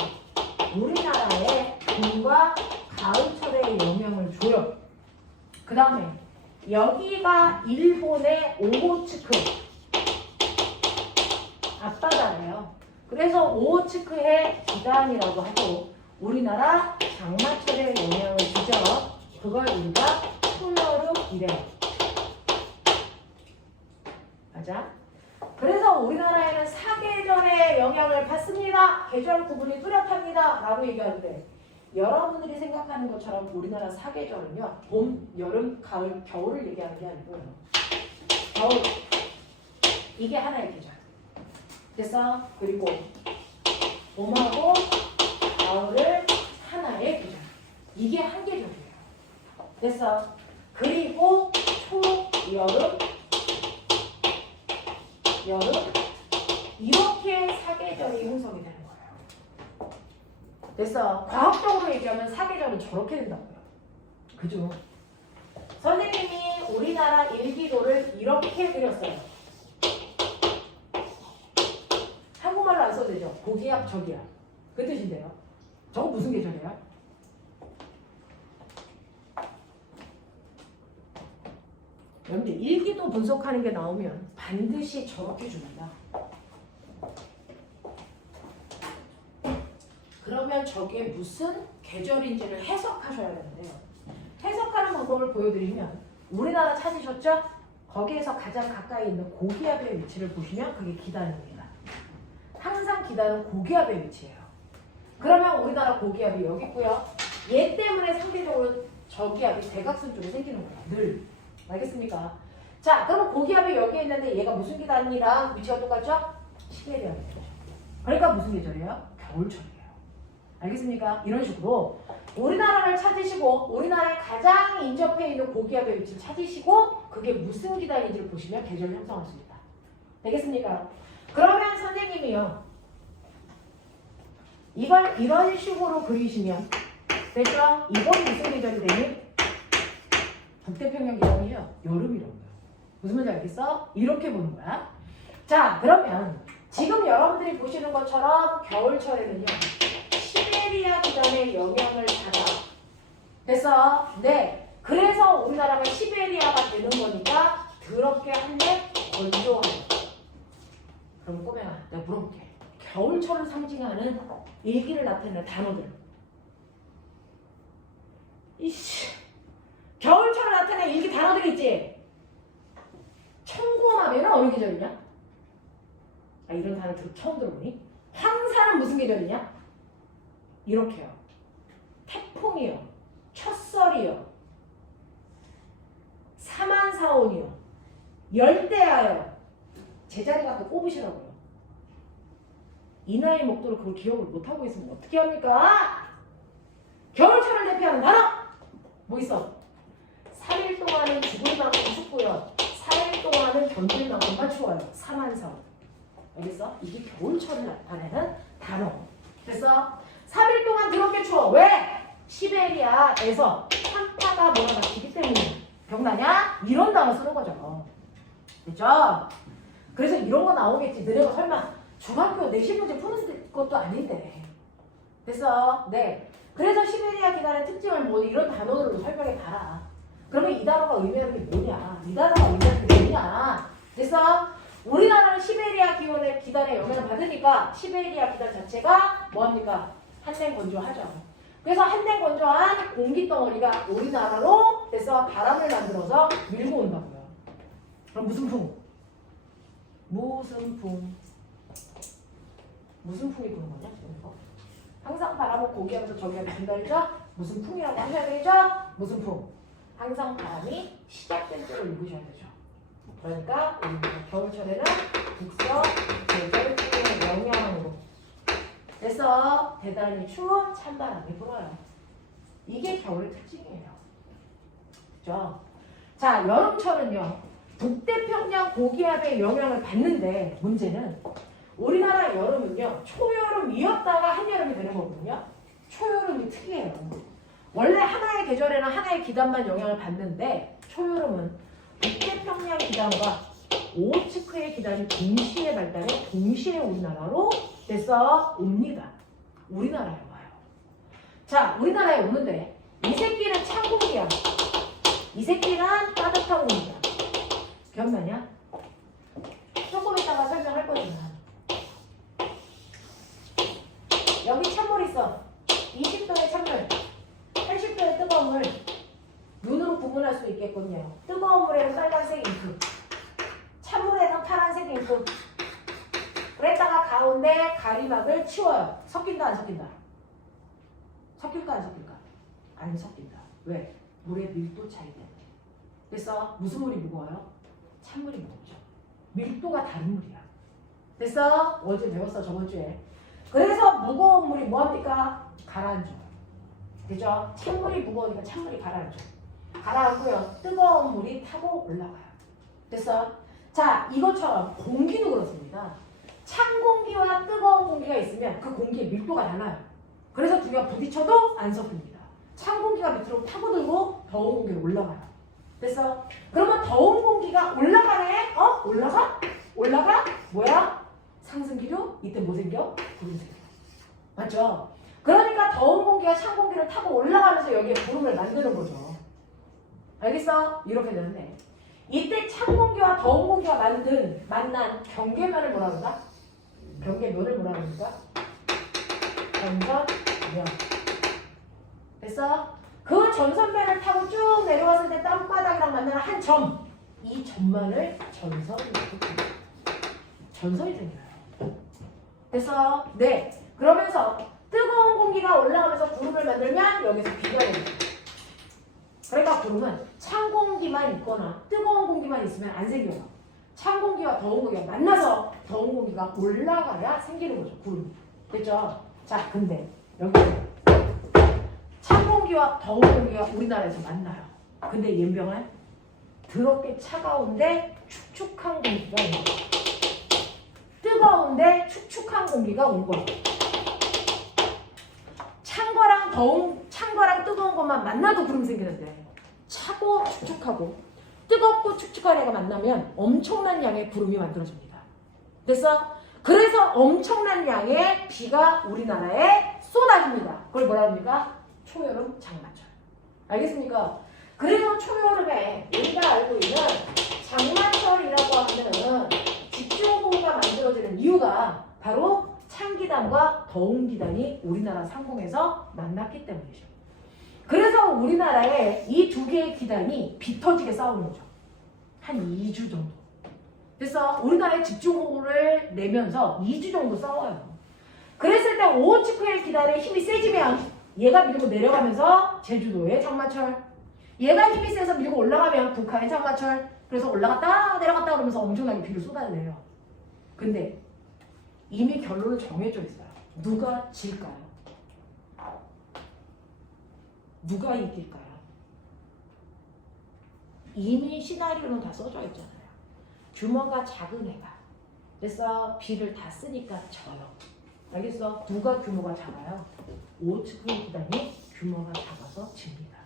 우리나라에 봄과 가을철에 영향을 줘요. 그 다음에 여기가 일본의 오호츠크 앞바다래요. 그래서 오호츠크의 기단이라고 하고 우리나라 장마철에 영향을 주죠. 그걸 우리가 초여름 이래. 맞아? 그래서 우리나라에는 사계절의 영향을 받습니다. 계절 구분이 뚜렷합니다. 라고 얘기하는데 여러분들이 생각하는 것처럼 우리나라 사계절은요. 봄, 여름, 가을, 겨울을 얘기하는 게 아니고요. 겨울. 이게 하나의 계절. 됐어? 그리고 봄하고 가을을 하나의 계절. 이게 한 계절이에요. 됐어? 그리고 초, 여름, 여름 이렇게 사계절이 형성이 되는 거예요. 됐어? 과학적으로 얘기하면 사계절은 저렇게 된다고요. 그죠? 선생님이 우리나라 일기도를 이렇게 그렸어요. 한국말로 안 써도 되죠? 고기압, 저기압. 그 뜻인데요. 저거 무슨 계절이에요? 여러분들 일기도 분석하는 게 나오면 반드시 저렇게 줍니다. 그러면 저게 무슨 계절인지를 해석하셔야 되는데요. 해석하는 방법을 보여드리면 우리나라 찾으셨죠? 거기에서 가장 가까이 있는 고기압의 위치를 보시면 그게 기단입니다. 항상 기단은 고기압의 위치예요. 그러면 우리나라 고기압이 여기 있고요. 얘 때문에 상대적으로 저기압이 대각선 쪽에 생기는 거예요. 늘. 알겠습니까? 자, 그러면 고기압이 여기에 있는데 얘가 무슨 기단이랑 위치가 똑같죠? 시베리아입니다. 그러니까 무슨 계절이에요? 겨울철이에요. 알겠습니까? 이런 식으로 우리나라를 찾으시고 우리나라에 가장 인접해 있는 고기압의 위치를 찾으시고 그게 무슨 기단인지를 보시면 계절을 형성하십니다. 되겠습니까? 그러면 선생님이요. 이걸 이런 식으로 그리시면 됐죠? 이건 무슨 계절이 되니? 북태평양 기간이요. 여름이라는 거야. 무슨 말인지 알겠어? 이렇게 보는 거야. 자, 그러면 지금 여러분들이 보시는 것처럼 겨울철에는요. 시베리아 기단의 영향을 받아. 됐어? 네. 그래서 우리나라가 시베리아가 되는 거니까 더럽게 한데 건조하다. 그럼 꼬맹아, 내가 물어볼게. 겨울철을 상징하는 일기를 나타내는 단어들. 이씨. 겨울철을 나타내는 일기 단어들이 있지? 청고마비는 어느 계절이냐? 아, 이런 단어 처음 들어보니? 황사는 무슨 계절이냐? 이렇게요. 태풍이요. 첫설이요. 사만사온이요. 열대야요. 제자리 갖고 꼽으시라고요. 이 나이 먹도록 그걸 기억을 못하고 있으면 어떻게 합니까? 겨울철을 대표하는 단어! 뭐 있어? 3일 동안은 죽을 만큼 춥고요. 4일 동안은 견딜 만큼만 추워요. 사만사온. 알겠어? 이게 겨울철을 나타내는 단어. 됐어? 3일 동안 더럽게 추워. 왜? 시베리아에서 한파가 몰아닥치기 때문에. 병나냐? 이런 단어 쓰는 거죠. 됐죠? 그래서 이런 거 나오겠지. 너네가 설마 중학교 내신 문제 푸는 것도 아닌데. 됐어? 네. 그래서 시베리아 기간의 특징을 뭐 이런 단어들로 설명해 봐라. 그러면 이 단어가 의미하는 게 뭐냐? 이 단어가 의미하는 게 뭐냐? 됐어? 우리나라는 시베리아 기단의 영향을 받으니까 시베리아 기단 자체가 뭐합니까? 한냉 건조하죠. 그래서 한냉 건조한 공기 덩어리가 우리나라로 돼서 바람을 만들어서 밀고 온다고요. 그럼 무슨 풍? 무슨 풍? 무슨 풍이 부는 거냐? 항상 바람은 고기하면서 저기하면 분달죠? 무슨 풍이라고 하셔야 되죠? 무슨 풍? 항상 바람이 시작된 때를 읽으셔야 되죠. 그러니까 우리는 겨울철에는 북서 제절풍의 영향으로 그래서 대단히 추운 찬바람이 불어요. 이게 겨울의 특징이에요. 그죠? 자, 여름철은요. 북태평양 고기압의 영향을 받는데 문제는 우리나라 여름은요. 초여름이었다가 한여름이 되는 거거든요. 초여름이 특이해요. 원래 하나의 계절에는 하나의 기단만 영향을 받는데 초여름은 북태평양 기단과 오호츠크의 기단이 동시에 발달해 동시에 우리나라로 돼서 옵니다. 우리나라에 와요. 자, 우리나라에 오는데 이 새끼는 찬 공기야. 이 새끼는 따뜻한 공기야. 기억나냐? 조금 이따가 설명할 거지만 여기 찬물 있어. 20도의 찬물, 80도의 뜨거운 물. 눈으로 구분할 수 있겠군요. 뜨거운 물에는 빨간색 잉크, 찬물에는 파란색 잉크. 그랬다가 가운데 가리막을 치워요. 섞인다 안 섞인다? 섞일까 안 섞일까? 안 섞인다. 왜? 물의 밀도 차이 때문에. 그래서 무슨 물이 무거워요? 찬물이 무겁죠. 밀도가 다른 물이야. 됐어? 어제 배웠어 저번 주에. 그래서 무거운 물이 뭐합니까? 가라앉아요. 그죠? 찬물이 무거우니까 찬물이 가라앉아요. 가라앉고요. 뜨거운 물이 타고 올라가요. 됐어? 자, 이것처럼 공기도 그렇습니다. 찬 공기와 뜨거운 공기가 있으면 그 공기의 밀도가 달라요. 그래서 두 개가 부딪혀도 안 섞입니다. 찬 공기가 밑으로 파고들고 더운 공기로 올라가요. 됐어? 그러면 더운 공기가 올라가네? 올라가? 올라가? 뭐야? 상승기류? 이때 뭐 생겨? 구름 생겨. 맞죠? 그러니까 더운 공기가 찬 공기를 타고 올라가면서 여기에 구름을 만드는 거죠. 알겠어? 이렇게 되는데 이때 찬 공기와 더운 공기가 만난 경계면을 뭐라 그러나? 경계면을 뭐라 그러니까? 전선면. 됐어? 그 전선면을 타고 쭉 내려왔을 때 땅바닥이랑 만나는 한 점. 이 점만을 전선이라고 합니다. 전선이 생겨요. 됐어? 네. 그러면서 뜨거운 공기가 올라가면서 구름을 만들면 여기서 비가 됩니다. 그러니까 구름은 찬 공기만 있거나 뜨거운 공기만 있으면 안 생겨요. 찬 공기와 더운 공기가 만나서 더운 공기가 올라가야 생기는 거죠. 구름이. 됐죠? 자, 근데 여기 찬 공기와 더운 공기가 우리나라에서 만나요. 근데 연병은 더럽게 차가운데 축축한 공기가 온 거예요. 뜨거운데 축축한 공기가 온 거예요. 찬 거랑 뜨거운 것만 만나도 구름 생기는데 차고 축축하고 뜨겁고 축축한 애가 만나면 엄청난 양의 구름이 만들어집니다. 됐어? 그래서 엄청난 양의 비가 우리나라에 쏟아집니다. 그걸 뭐라 합니까? 초여름, 장마철. 알겠습니까? 그래서 초여름에 우리가 알고 있는 장마철이라고 하는 집중호우가 만들어지는 이유가 바로 찬 기단과 더운 기단이 우리나라 상공에서 만났기 때문이죠. 그래서 우리나라에 이 두 개의 기단이 비 터지게 싸우는 거죠. 한 2주 정도. 그래서 우리나라에 집중호우를 내면서 2주 정도 싸워요. 그랬을 때 오호츠크의 기단의 힘이 세지면 얘가 밀고 내려가면서 제주도의 장마철, 얘가 힘이 세서 밀고 올라가면 북한의 장마철. 그래서 올라갔다 내려갔다 그러면서 엄청나게 비를 쏟아내요. 근데 이미 결론은 정해져 있어요. 누가 질까요? 누가 이길까요? 이미 시나리오는 다 써져 있잖아요. 규모가 작은 애가 그래서 비를 다 쓰니까 져요. 알겠어? 누가 규모가 작아요? 오호츠크의 기단이 규모가 작아서 집니다.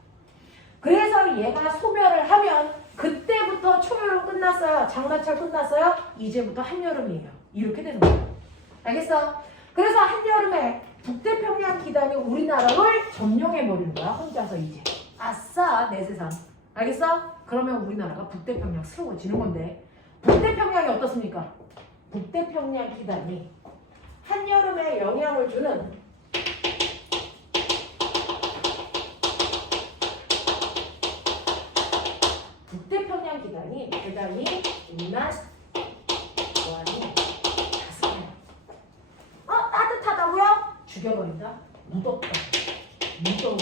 그래서 얘가 소멸을 하면 그때부터 초여름 끝났어요. 장마철 끝났어요. 이제부터 한여름이에요. 이렇게 되는 거예요. 알겠어? 그래서 한여름에 북태평양 기단이 우리나라를 점령해버리는 거야. 혼자서 이제. 아싸 내 세상. 알겠어? 그러면 우리나라가 북태평양 세워지는 건데 북태평양이 어떻습니까? 북태평양 기단이 한여름에 영향을 주는 북태평양 기단이 대단히 온난 고환이 가슴해요. 따뜻하다고요? 죽여버린다. 무덥다. 무더워.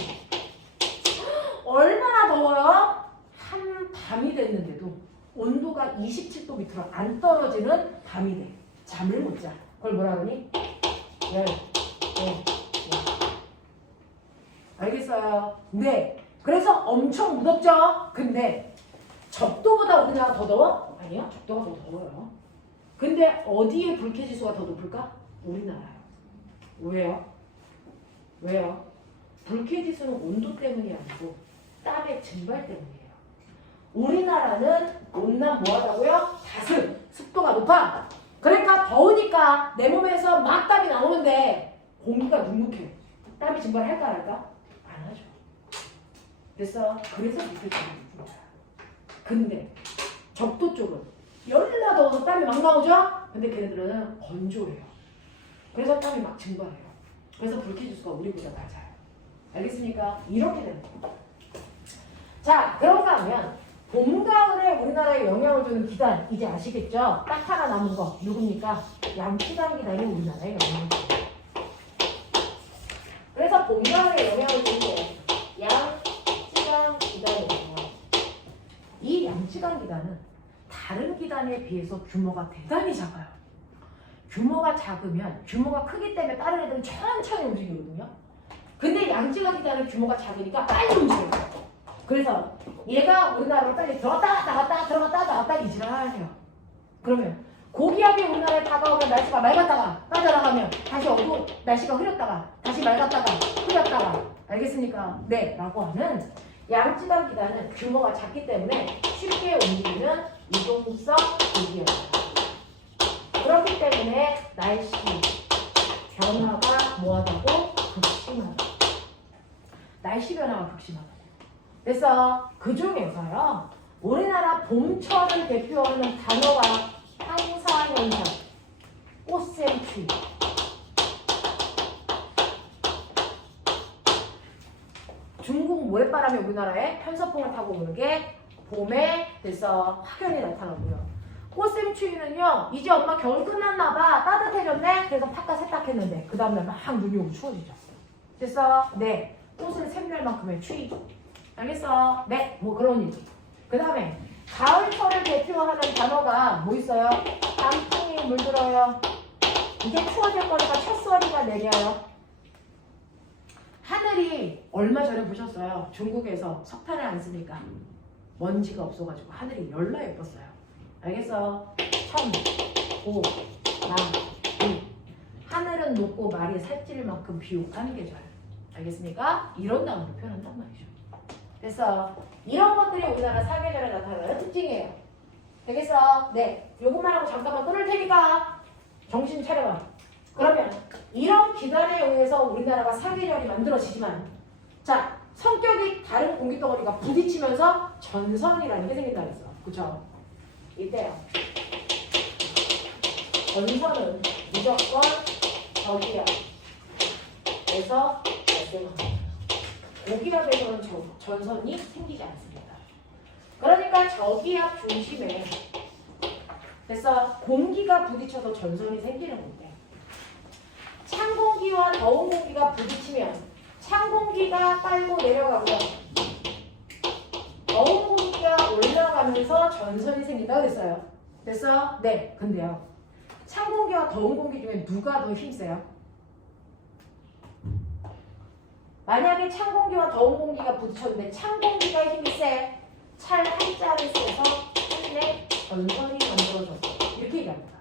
얼마나 더워요? 한 밤이 됐는데도 온도가 27도 밑으로 안 떨어지는 밤이 돼. 잠을 못 자. 그걸 뭐라 그러니? 알겠어요? 네. 그래서 엄청 무덥죠? 근데 적도보다 우리나라가 더 더워? 아니요. 적도가 더 더워요. 근데 어디에 불쾌지수가 더 높을까? 우리나라요. 왜요? 왜요? 불쾌지수는 온도 때문이 아니고 땀의 증발 때문이에요. 우리나라는 온난 뭐하다고요? 다습, 습도가 높아. 그러니까 더우니까 내 몸에서 막 땀이 나오는데 공기가 눅눅해. 땀이 증발할까 안 할까? 안 하죠. 그래서 불쾌지수가 높은 거야. 근데 적도 쪽은 열나 더워서 땀이 막 나오죠? 근데 걔네들은 건조해요. 그래서 땀이 막 증발해요. 그래서 불쾌지수가 우리보다 낮아요. 알겠습니까? 이렇게 되는 거예요. 자, 그런가 하면 봄, 가을에 우리나라에 영향을 주는 기단 이제 아시겠죠? 딱 하나 남은 거 누굽니까? 양치단 기단이 우리나라에 영향을 줘요. 그래서 봄, 가을에 영향을 주는 게 양치단 기단이에요. 이 양치단 기단은 다른 기단에 비해서 규모가 대단히 작아요. 규모가 작으면 규모가 크기 때문에 다른 애들은 천천히 움직이거든요. 근데 양치단 기단은 규모가 작으니까 빨리 움직여요. 그래서 얘가 우리나라로 빨리 들어갔다 나갔다 들어갔다 나갔다 이지랄 해요. 그러면 고기압이 우리나라에 다가오면 날씨가 맑았다가 빠져나가면 다시 날씨가 흐렸다가 다시 맑았다가 흐렸다가 알겠습니까? 네 라고 하는 양치단 기단은 규모가 작기 때문에 쉽게 움직이는 이동성 고기압이에요. 그렇기 때문에 날씨 변화가 뭐하다고? 극심하다. 날씨 변화가 극심하다. 그래서 그 중에서요, 우리나라 봄철을 대표하는 단어가 황사현상, 꽃샘추위. 중국 모래바람이 우리나라에 편서풍을 타고 오는 게 봄에 그래서 확연히 나타나고요. 꽃샘추위는요, 이제 엄마 겨울 끝났나봐, 따뜻해졌네. 그래서 팍가 세탁했는데 그 다음날 막 눈이 오고 추워지죠. 그래서 네, 꽃은 샘날 만큼의 추위. 알겠어? 네, 뭐 그런 얘기. 그 다음에 가을철을 대표하는 단어가 뭐 있어요? 단풍이 물들어요. 이제 추워질 거니까 첫소리가 내려요. 하늘이 얼마 전에 보셨어요? 중국에서 석탄을 안 쓰니까 먼지가 없어가지고 하늘이 열나 예뻤어요. 알겠어? 천, 고, 나, 이. 하늘은 높고 말이 살찔 만큼 비옥하는 게 좋아요. 알겠습니까? 이런 단어로 표현한단 말이죠. 그래서 이런 것들이 우리나라 사계절에 나타나는 특징이에요. 되겠어? 네. 요것만 하고 잠깐만 끊을 테니까 정신 차려봐. 그러면 이런 기단에 의해서 우리나라가 사계절이 만들어지지만 자, 성격이 다른 공기덩어리가 부딪히면서 전선이라는 게 생긴다 그랬어. 그쵸? 이때요. 전선은 무조건 저기압에서 발생합니다. 고기압에서는 전선이 생기지 않습니다. 그러니까 저기압 중심에 그래서 공기가 부딪혀서 전선이 생기는 건데 찬 공기와 더운 공기가 부딪히면 찬 공기가 빨고 내려가고요. 더운 공기가 올라가면서 전선이 생긴다 그랬어요. 됐어? 네. 근데요. 찬 공기와 더운 공기 중에 누가 더 힘세요? 만약에 찬 공기와 더운 공기가 부딪혔는데 찬 공기가 힘이 세. 찰 한자를 써서 한내 전선이 만들어졌어. 이렇게 얘기합니다.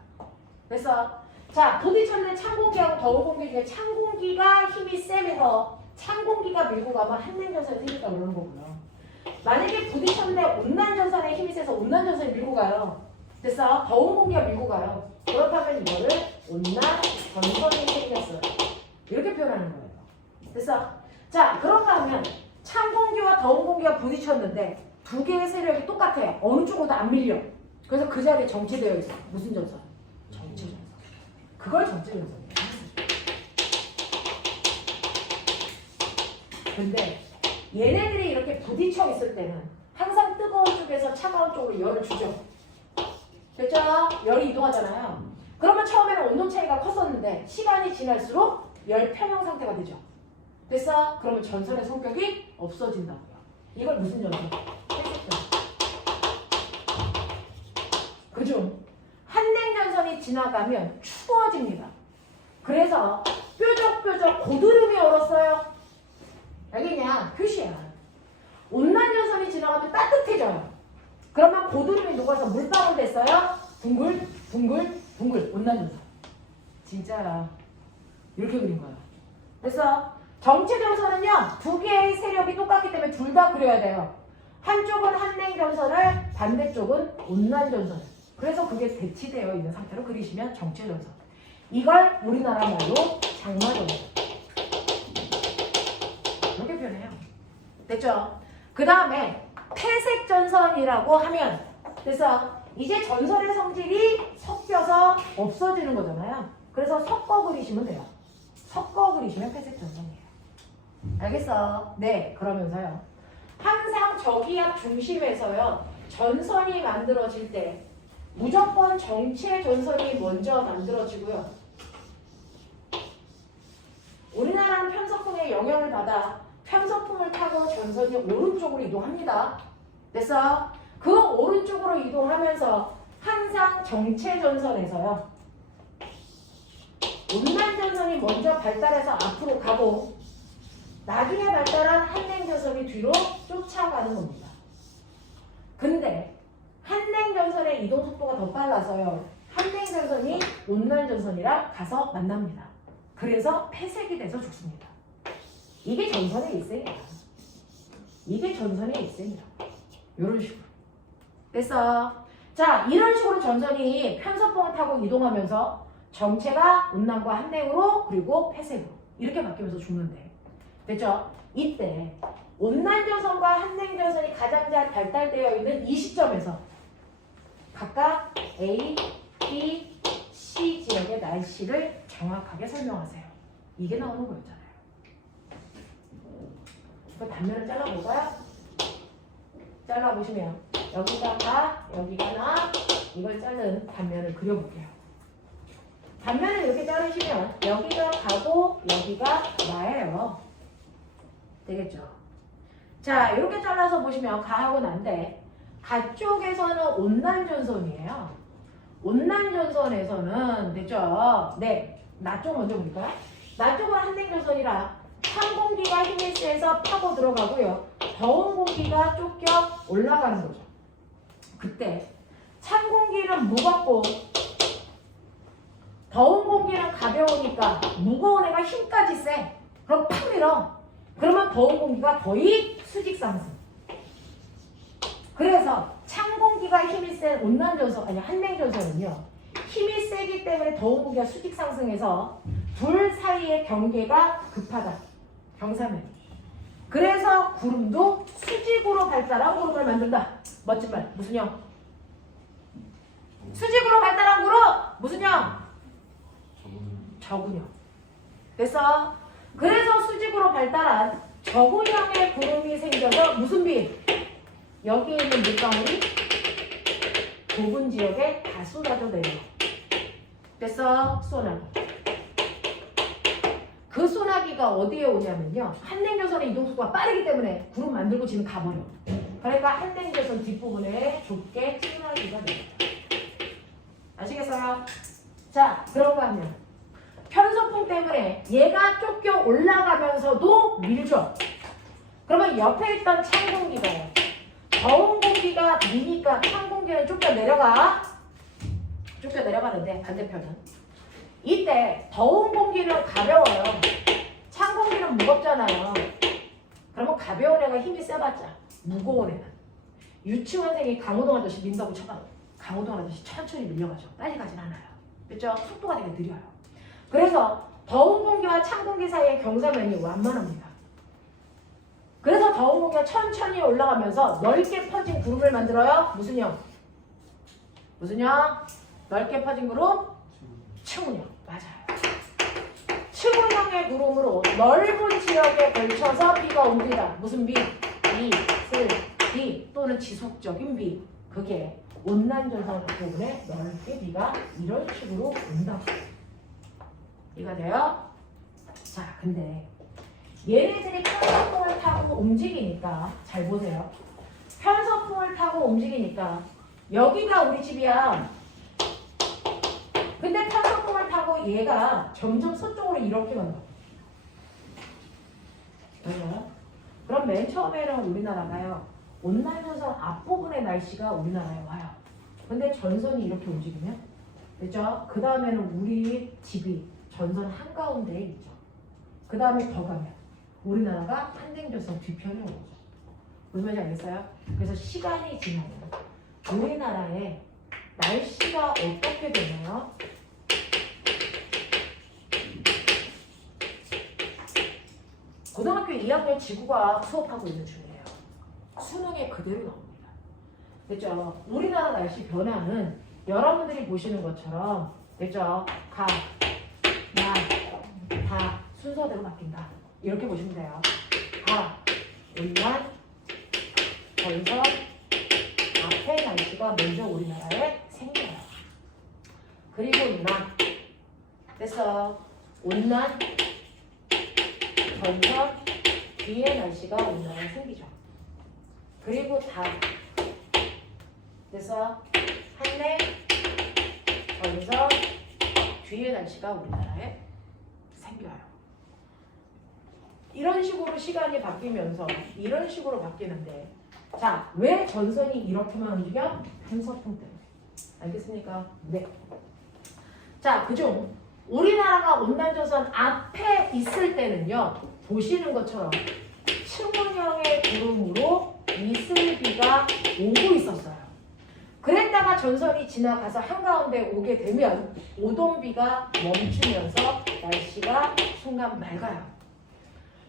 그래서 자, 부딪혔는데 찬 공기하고 더운 공기 중에 찬 공기가 힘이 세면서 찬 공기가 밀고 가면 한냉전선이 생긴다 그러는 거고요. 만약에 부딪혔는데 온난전선에 힘이 세서 온난전선이 밀고 가요. 그래서 더운 공기가 밀고 가요. 그렇다면 이거를 온난전선이 생겼어요. 이렇게 표현하는 거예요. 그래서 자, 그런가 하면 찬 공기와 더운 공기가 부딪혔는데 두 개의 세력이 똑같아요. 어느 쪽으로도 안 밀려. 그래서 그 자리에 정체되어 있어. 무슨 전선? 정체전선. 그걸 정체전선이에요. 근데 얘네들이 이렇게 부딪혀 있을 때는 항상 뜨거운 쪽에서 차가운 쪽으로 열을 주죠. 됐죠? 열이 이동하잖아요. 그러면 처음에는 온도 차이가 컸었는데 시간이 지날수록 열 평형 상태가 되죠. 됐어? 그러면 전선의 성격이 없어진다고요. 이걸 무슨 전선? 그중 한냉전선이 지나가면 추워집니다. 그래서 뾰족뾰족 고드름이 얼었어요. 알겠냐? 표시야. 온난전선이 지나가면 따뜻해져요. 그러면 고드름이 녹아서 물방울 됐어요. 둥글 둥글 둥글 온난전선. 진짜야. 이렇게 그린 거야. 그래서 정체전선은요, 두 개의 세력이 똑같기 때문에 둘 다 그려야 돼요. 한쪽은 한냉전선을, 반대쪽은 온난전선을. 그래서 그게 대치되어 있는 상태로 그리시면 정체전선. 이걸 우리나라 말로 장마전선. 이렇게 표현해요. 됐죠? 그 다음에 폐색 전선이라고 하면 그래서 이제 전선의 성질이 섞여서 없어지는 거잖아요. 그래서 섞어 그리시면 돼요. 섞어 그리시면 폐색 전선이에요. 알겠어? 네, 그러면서요. 항상 저기압 중심에서요. 전선이 만들어질 때 무조건 정체 전선이 먼저 만들어지고요. 우리나라는 편서풍의 영향을 받아 편서풍을 타고 전선이 오른쪽으로 이동합니다. 됐어? 그 오른쪽으로 이동하면서 항상 정체 전선에서요. 온난 전선이 먼저 발달해서 앞으로 가고 나중에 발달한 한냉 전선이 뒤로 쫓아가는 겁니다. 근데 한냉 전선의 이동 속도가 더 빨라서요. 한냉 전선이 온난 전선이랑 가서 만납니다. 그래서 폐색이 돼서 죽습니다. 이게 전선의 일생이야. 이게 전선의 일생이야. 이런 식으로. 됐어. 자, 이런 식으로 전선이 편서풍을 타고 이동하면서 정체가 온난과 한냉으로 그리고 폐색으로 이렇게 바뀌면서 죽는데. 됐죠? 이때 온난전선과 한냉전선이 가장 잘 발달되어 있는 이 시점에서 각각 A, B, C 지역의 날씨를 정확하게 설명하세요. 이게 나오는 거였잖아요. 그 단면을 잘라볼까요? 잘라보시면 여기가 가, 여기가 나, 이걸 자른 단면을 그려볼게요. 단면을 이렇게 자르시면 여기가 가고 여기가 나예요. 되겠죠? 자, 이렇게 잘라서 보시면 가하고 난데 가쪽에서는 온난전선이에요. 온난전선에서는 됐죠? 네, 나 쪽 먼저 볼까요? 나 쪽은 한냉전선이라 찬 공기가 힘이 세서 파고 들어가고요. 더운 공기가 쫓겨 올라가는 거죠. 그때 찬 공기는 무겁고 더운 공기는 가벼우니까 무거운 애가 힘까지 세. 그럼 팍 밀어. 그러면 더운 공기가 거의 수직 상승. 그래서 찬 공기가 힘이 센 온난전선, 아니 한냉전선은요. 힘이 세기 때문에 더운 공기가 수직 상승해서 둘 사이의 경계가 급하다. 경사면. 그래서 구름도 수직으로 발달한 구름을 만든다. 멋진 말. 무슨 형? 수직으로 발달한 구름. 무슨 형? 저군형. 됐어? 그래서 수직으로 발달한 저군형의 구름이 생겨서 무슨 비? 여기에 있는 물방울이 좁은 지역에 다 쏟아져 내려. 됐어? 소나기. 그 소나기가 어디에 오냐면요. 한냉전선의 이동속도가 빠르기 때문에 구름 만들고 지금 가버려. 그러니까 한냉전선 뒷부분에 좁게 소나기가 됩니다. 아시겠어요? 자, 그런가 하면 편서풍 때문에 얘가 쫓겨 올라가면서도 밀죠. 그러면 옆에 있던 찬 공기가요. 더운 공기가 미니까 찬 공기는 쫓겨 내려가. 쫓겨 내려가는데 반대편은 이때 더운 공기는 가벼워요. 찬 공기는 무겁잖아요. 그러면 가벼운 애가 힘이 세봤자 무거운 애는 유치원생이 강호동 아저씨 민다고 쳐봐요. 강호동 아저씨 천천히 밀려가죠. 빨리 가진 않아요. 그렇죠? 속도가 되게 느려요. 그래서 더운 공기와 찬 공기 사이의 경사면이 완만합니다. 그래서 더운 공기가 천천히 올라가면서 넓게 퍼진 구름을 만들어요. 무슨 형? 무슨 형? 넓게 퍼진 구름? 층운형. 맞아요. 층운형의 구름으로 넓은 지역에 걸쳐서 비가 옵니다. 무슨 비? 비, 슬, 비 또는 지속적인 비. 그게 온난전선 부분에 넓게 비가 이런 식으로 온다고. 이해가 돼요? 자, 근데 얘네들이 편서풍을 타고 움직이니까 잘 보세요. 편서풍을 타고 움직이니까 여기가 우리 집이야. 근데 편서풍을 타고 얘가 점점 서쪽으로 이렇게 간다. 맞아요? 그럼 맨 처음에는 우리나라가요. 온난전선 앞부분의 날씨가 우리나라에 와요. 근데 전선이 이렇게 움직이면 됐죠? 그 다음에는 우리 집이 전선 한가운데에 있죠. 그 다음에 더 가면 우리나라가 한냉전선 뒤편에 오죠. 무슨 말인지 알겠어요? 그래서 시간이 지나면 우리나라의 날씨가 어떻게 되나요? 고등학교 2학년 지구과학 수업하고 있는 중이에요. 수능에 그대로 나옵니다. 됐죠? 우리나라 날씨 변화는 여러분들이 보시는 것처럼 됐죠? 가, 나, 다 순서대로 바뀐다. 이렇게 보시면 돼요. 가, 온난, 건선, 앞에 날씨가 먼저 우리나라에 생겨요. 그리고 나, 됐어. 온난, 건선, 뒤에 날씨가 우리나라에 생기죠. 그리고 다, 그래서 한내, 건선, 뒤에 날씨가 우리나라에 생겨요. 이런 식으로 시간이 바뀌면서 이런 식으로 바뀌는데, 자, 왜 전선이 이렇게만 움직여? 편서풍 때문에. 알겠습니까? 네. 자, 그중 우리나라가 온난전선 앞에 있을 때는요, 보시는 것처럼 층문형의 구름으로 이슬비가 오고 있었어요. 그랬다가 전선이 지나가서 한가운데 오게 되면 오동비가 멈추면서 날씨가 순간 맑아요.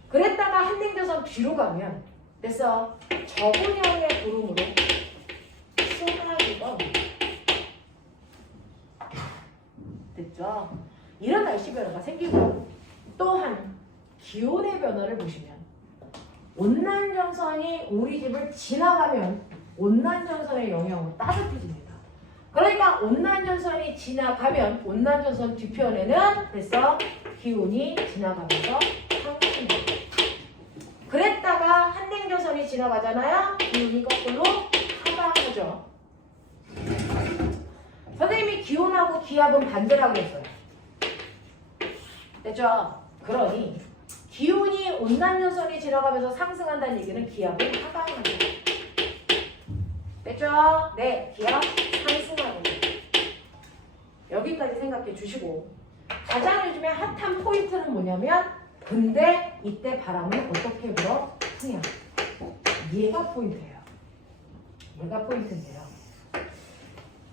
그랬다가 한냉전선 뒤로 가면 그래서 저분형의 구름으로 소나기가 옵니다. 됐죠? 이런 날씨 변화가 생기고 또한 기온의 변화를 보시면 온난전선이 우리 집을 지나가면 온난전선의 영향으로 따뜻해집니다. 그러니까 온난전선이 지나가면 온난전선 뒤편에는 됐어 기온이 지나가면서 상승합니다. 그랬다가 한냉전선이 지나가잖아요. 기온이 거꾸로 하강하죠. 선생님이 기온하고 기압은 반대라고 했어요. 됐죠? 그러니 기온이 온난전선이 지나가면서 상승한다는 얘기는 기압은 하강하죠. 됐죠? 네, 기압 상승하고 여기까지 생각해 주시고 가장 요즘에 핫한 포인트는 뭐냐면 근데 이때 바람은 어떻게 불어? 그냥 얘가 포인트예요. 얘가 포인트인데요.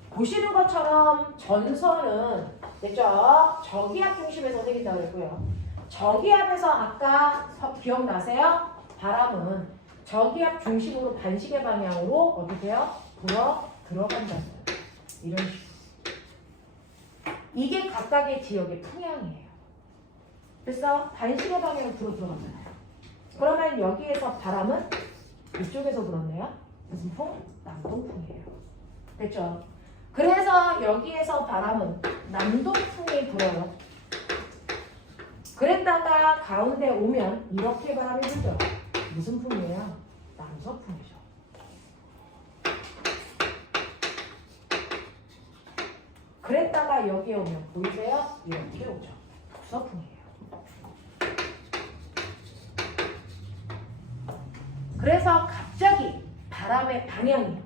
보시는 것처럼 전선은 됐죠? 저기압 중심에서 생긴다고 했고요. 저기압에서 아까 기억나세요? 바람은 저기압 중심으로 반시계 방향으로 어디세요? 불어 들어간다고요. 이런 식으로. 이게 각각의 지역의 풍향이에요. 그래서 반시계 방향으로 불어 들어가잖아요. 그러면 여기에서 바람은 이쪽에서 불었네요. 무슨 풍? 남동풍이에요. 됐죠? 그래서 여기에서 바람은 남동풍이 불어요. 그랬다가 가운데 오면 이렇게 바람이 불죠. 무슨 풍이에요? 남서풍이죠. 그랬다가 여기에 오면 보이세요? 이렇게 오죠. 북서풍이에요. 그래서 갑자기 바람의 방향이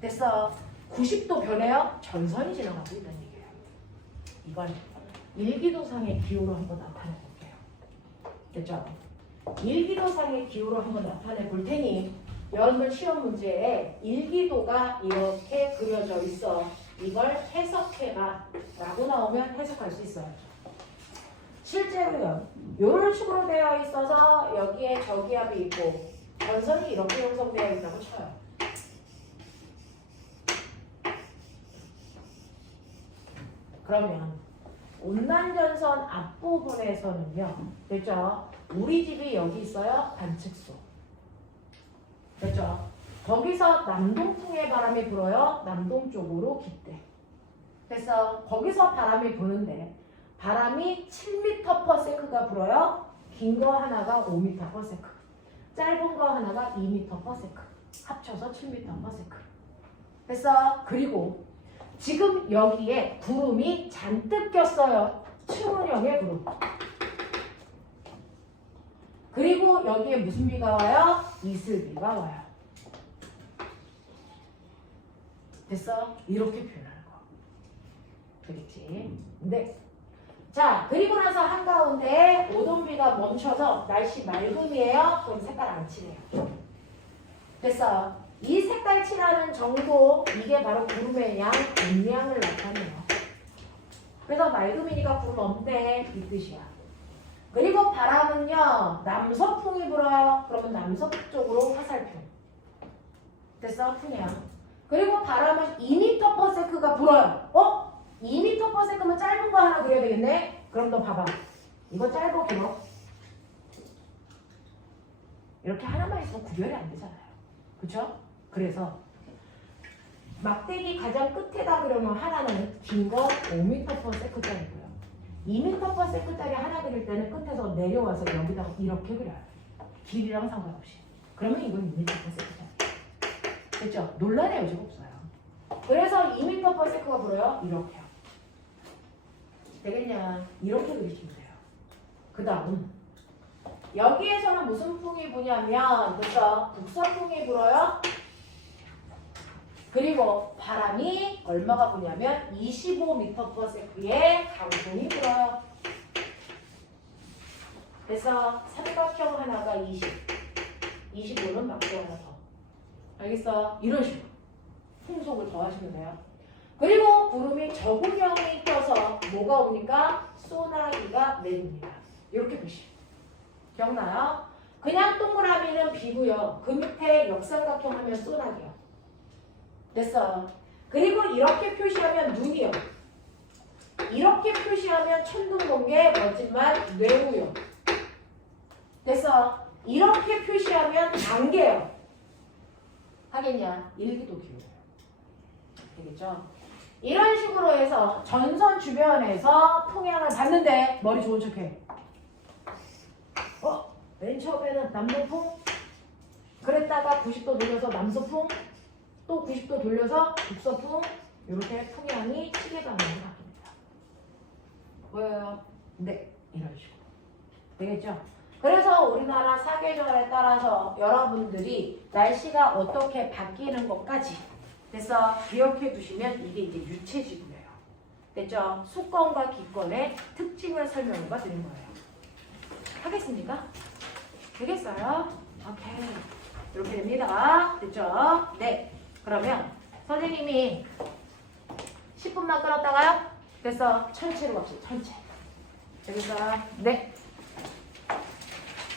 됐어. 90도 변해요. 전선이 지나가고 있다는 얘기예요. 이건 일기도상의 기호로 한번 나타내 볼게요. 됐죠? 일기도상의 기호로 한번 나타내 볼 테니 여러분들 시험 문제에 일기도가 이렇게 그려져 있어. 이걸 해석해봐 라고 나오면 해석할 수 있어요. 실제로요. 이런 식으로 되어 있어서 여기에 저기압이 있고 전선이 이렇게 형성되어 있다고 쳐요. 그러면 온난전선 앞부분에서는요. 됐죠? 우리 집이 여기 있어요. 관측소. 됐죠? 거기서 남동풍의 바람이 불어요. 남동쪽으로 깃대. 그래서 거기서 바람이 부는데 바람이 7m/s가 불어요. 긴 거 하나가 5m/s. 짧은 거 하나가 2m/s. 합쳐서 7m/s. 그래서 그리고 지금 여기에 구름이 잔뜩 꼈어요. 층문형의 구름. 그리고 여기에 무슨 비가 와요? 이슬비가 와요. 됐어? 이렇게 표현하는 거. 그렇지? 네. 자, 그리고 나서 한가운데 오동비가 멈춰서 날씨 맑음이에요. 그럼 색깔 안 칠해요. 됐어? 이 색깔 칠하는 정도, 이게 바로 구름의 양, 음량을 나타내요. 그래서 맑음이니까 구름 없대, 이 뜻이야. 그리고 바람은요, 남서풍이 불어요. 그러면 남서쪽으로 화살표. 됐어? 풍량. 그리고 바람은 2m/s가 불어요. 2m/s면 짧은 거 하나 그려야 되겠네? 그럼 너 봐봐. 이거 짧고 길어. 이렇게 하나만 있으면 구별이 안 되잖아요. 그쵸? 그래서 막대기 가장 끝에다 그려놓은 하나는 긴 거 5m/s짜리고요. 2m/s짜리 하나 그릴 때는 끝에서 내려와서 여기다가 이렇게 그려요. 길이랑 상관없이. 그러면 이건 2m/s짜리. 됐죠? 논란의 여지가 없어요. 그래서 2m/s가 불어요. 이렇게요. 되겠냐? 이렇게 그리시면 돼요. 그 다음 여기에서는 무슨 풍이 부냐면 그래서 북서풍이 불어요. 그리고 바람이 얼마가 부냐면 25m/s의 강풍이 불어요. 그래서 삼각형 하나가 20, 25는 막대 하나 더. 알겠어? 이런 식으로 풍속을 더하시면 돼요. 그리고 구름이 저구경이 껴서 뭐가 오니까 소나기가 내립니다. 이렇게 보시면 기억나요? 그냥 동그라미는 비고요. 그 밑에 역삼각형 하면 소나기요. 됐어. 그리고 이렇게 표시하면 눈이요. 이렇게 표시하면 천둥번개, 멋진말, 뇌우요. 됐어. 이렇게 표시하면 안개요. 하겠냐? 일기도 기울어요. 되겠죠? 이런 식으로 해서 전선 주변에서 풍향을 봤는데 머리 좋은 척해. 맨 처음에는 남동풍, 그랬다가 90도 돌려서 남서풍, 또 90도 돌려서 북서풍, 이렇게 풍향이 시계방향으로 바뀝니다. 보여요? 네, 이런 식으로. 되겠죠? 그래서 우리나라 사계절에 따라서 여러분들이 날씨가 어떻게 바뀌는 것까지 그래서 기억해 두시면 이게 이제 유체지구예요. 됐죠? 수권과 기권의 특징을 설명해봐 드린 거예요. 하겠습니까? 되겠어요? 오케이. 이렇게 됩니다. 됐죠? 네. 그러면 선생님이 10분만 끌었다가요. 그래서 천체로 갑시다. 천체. 되겠어요? 네.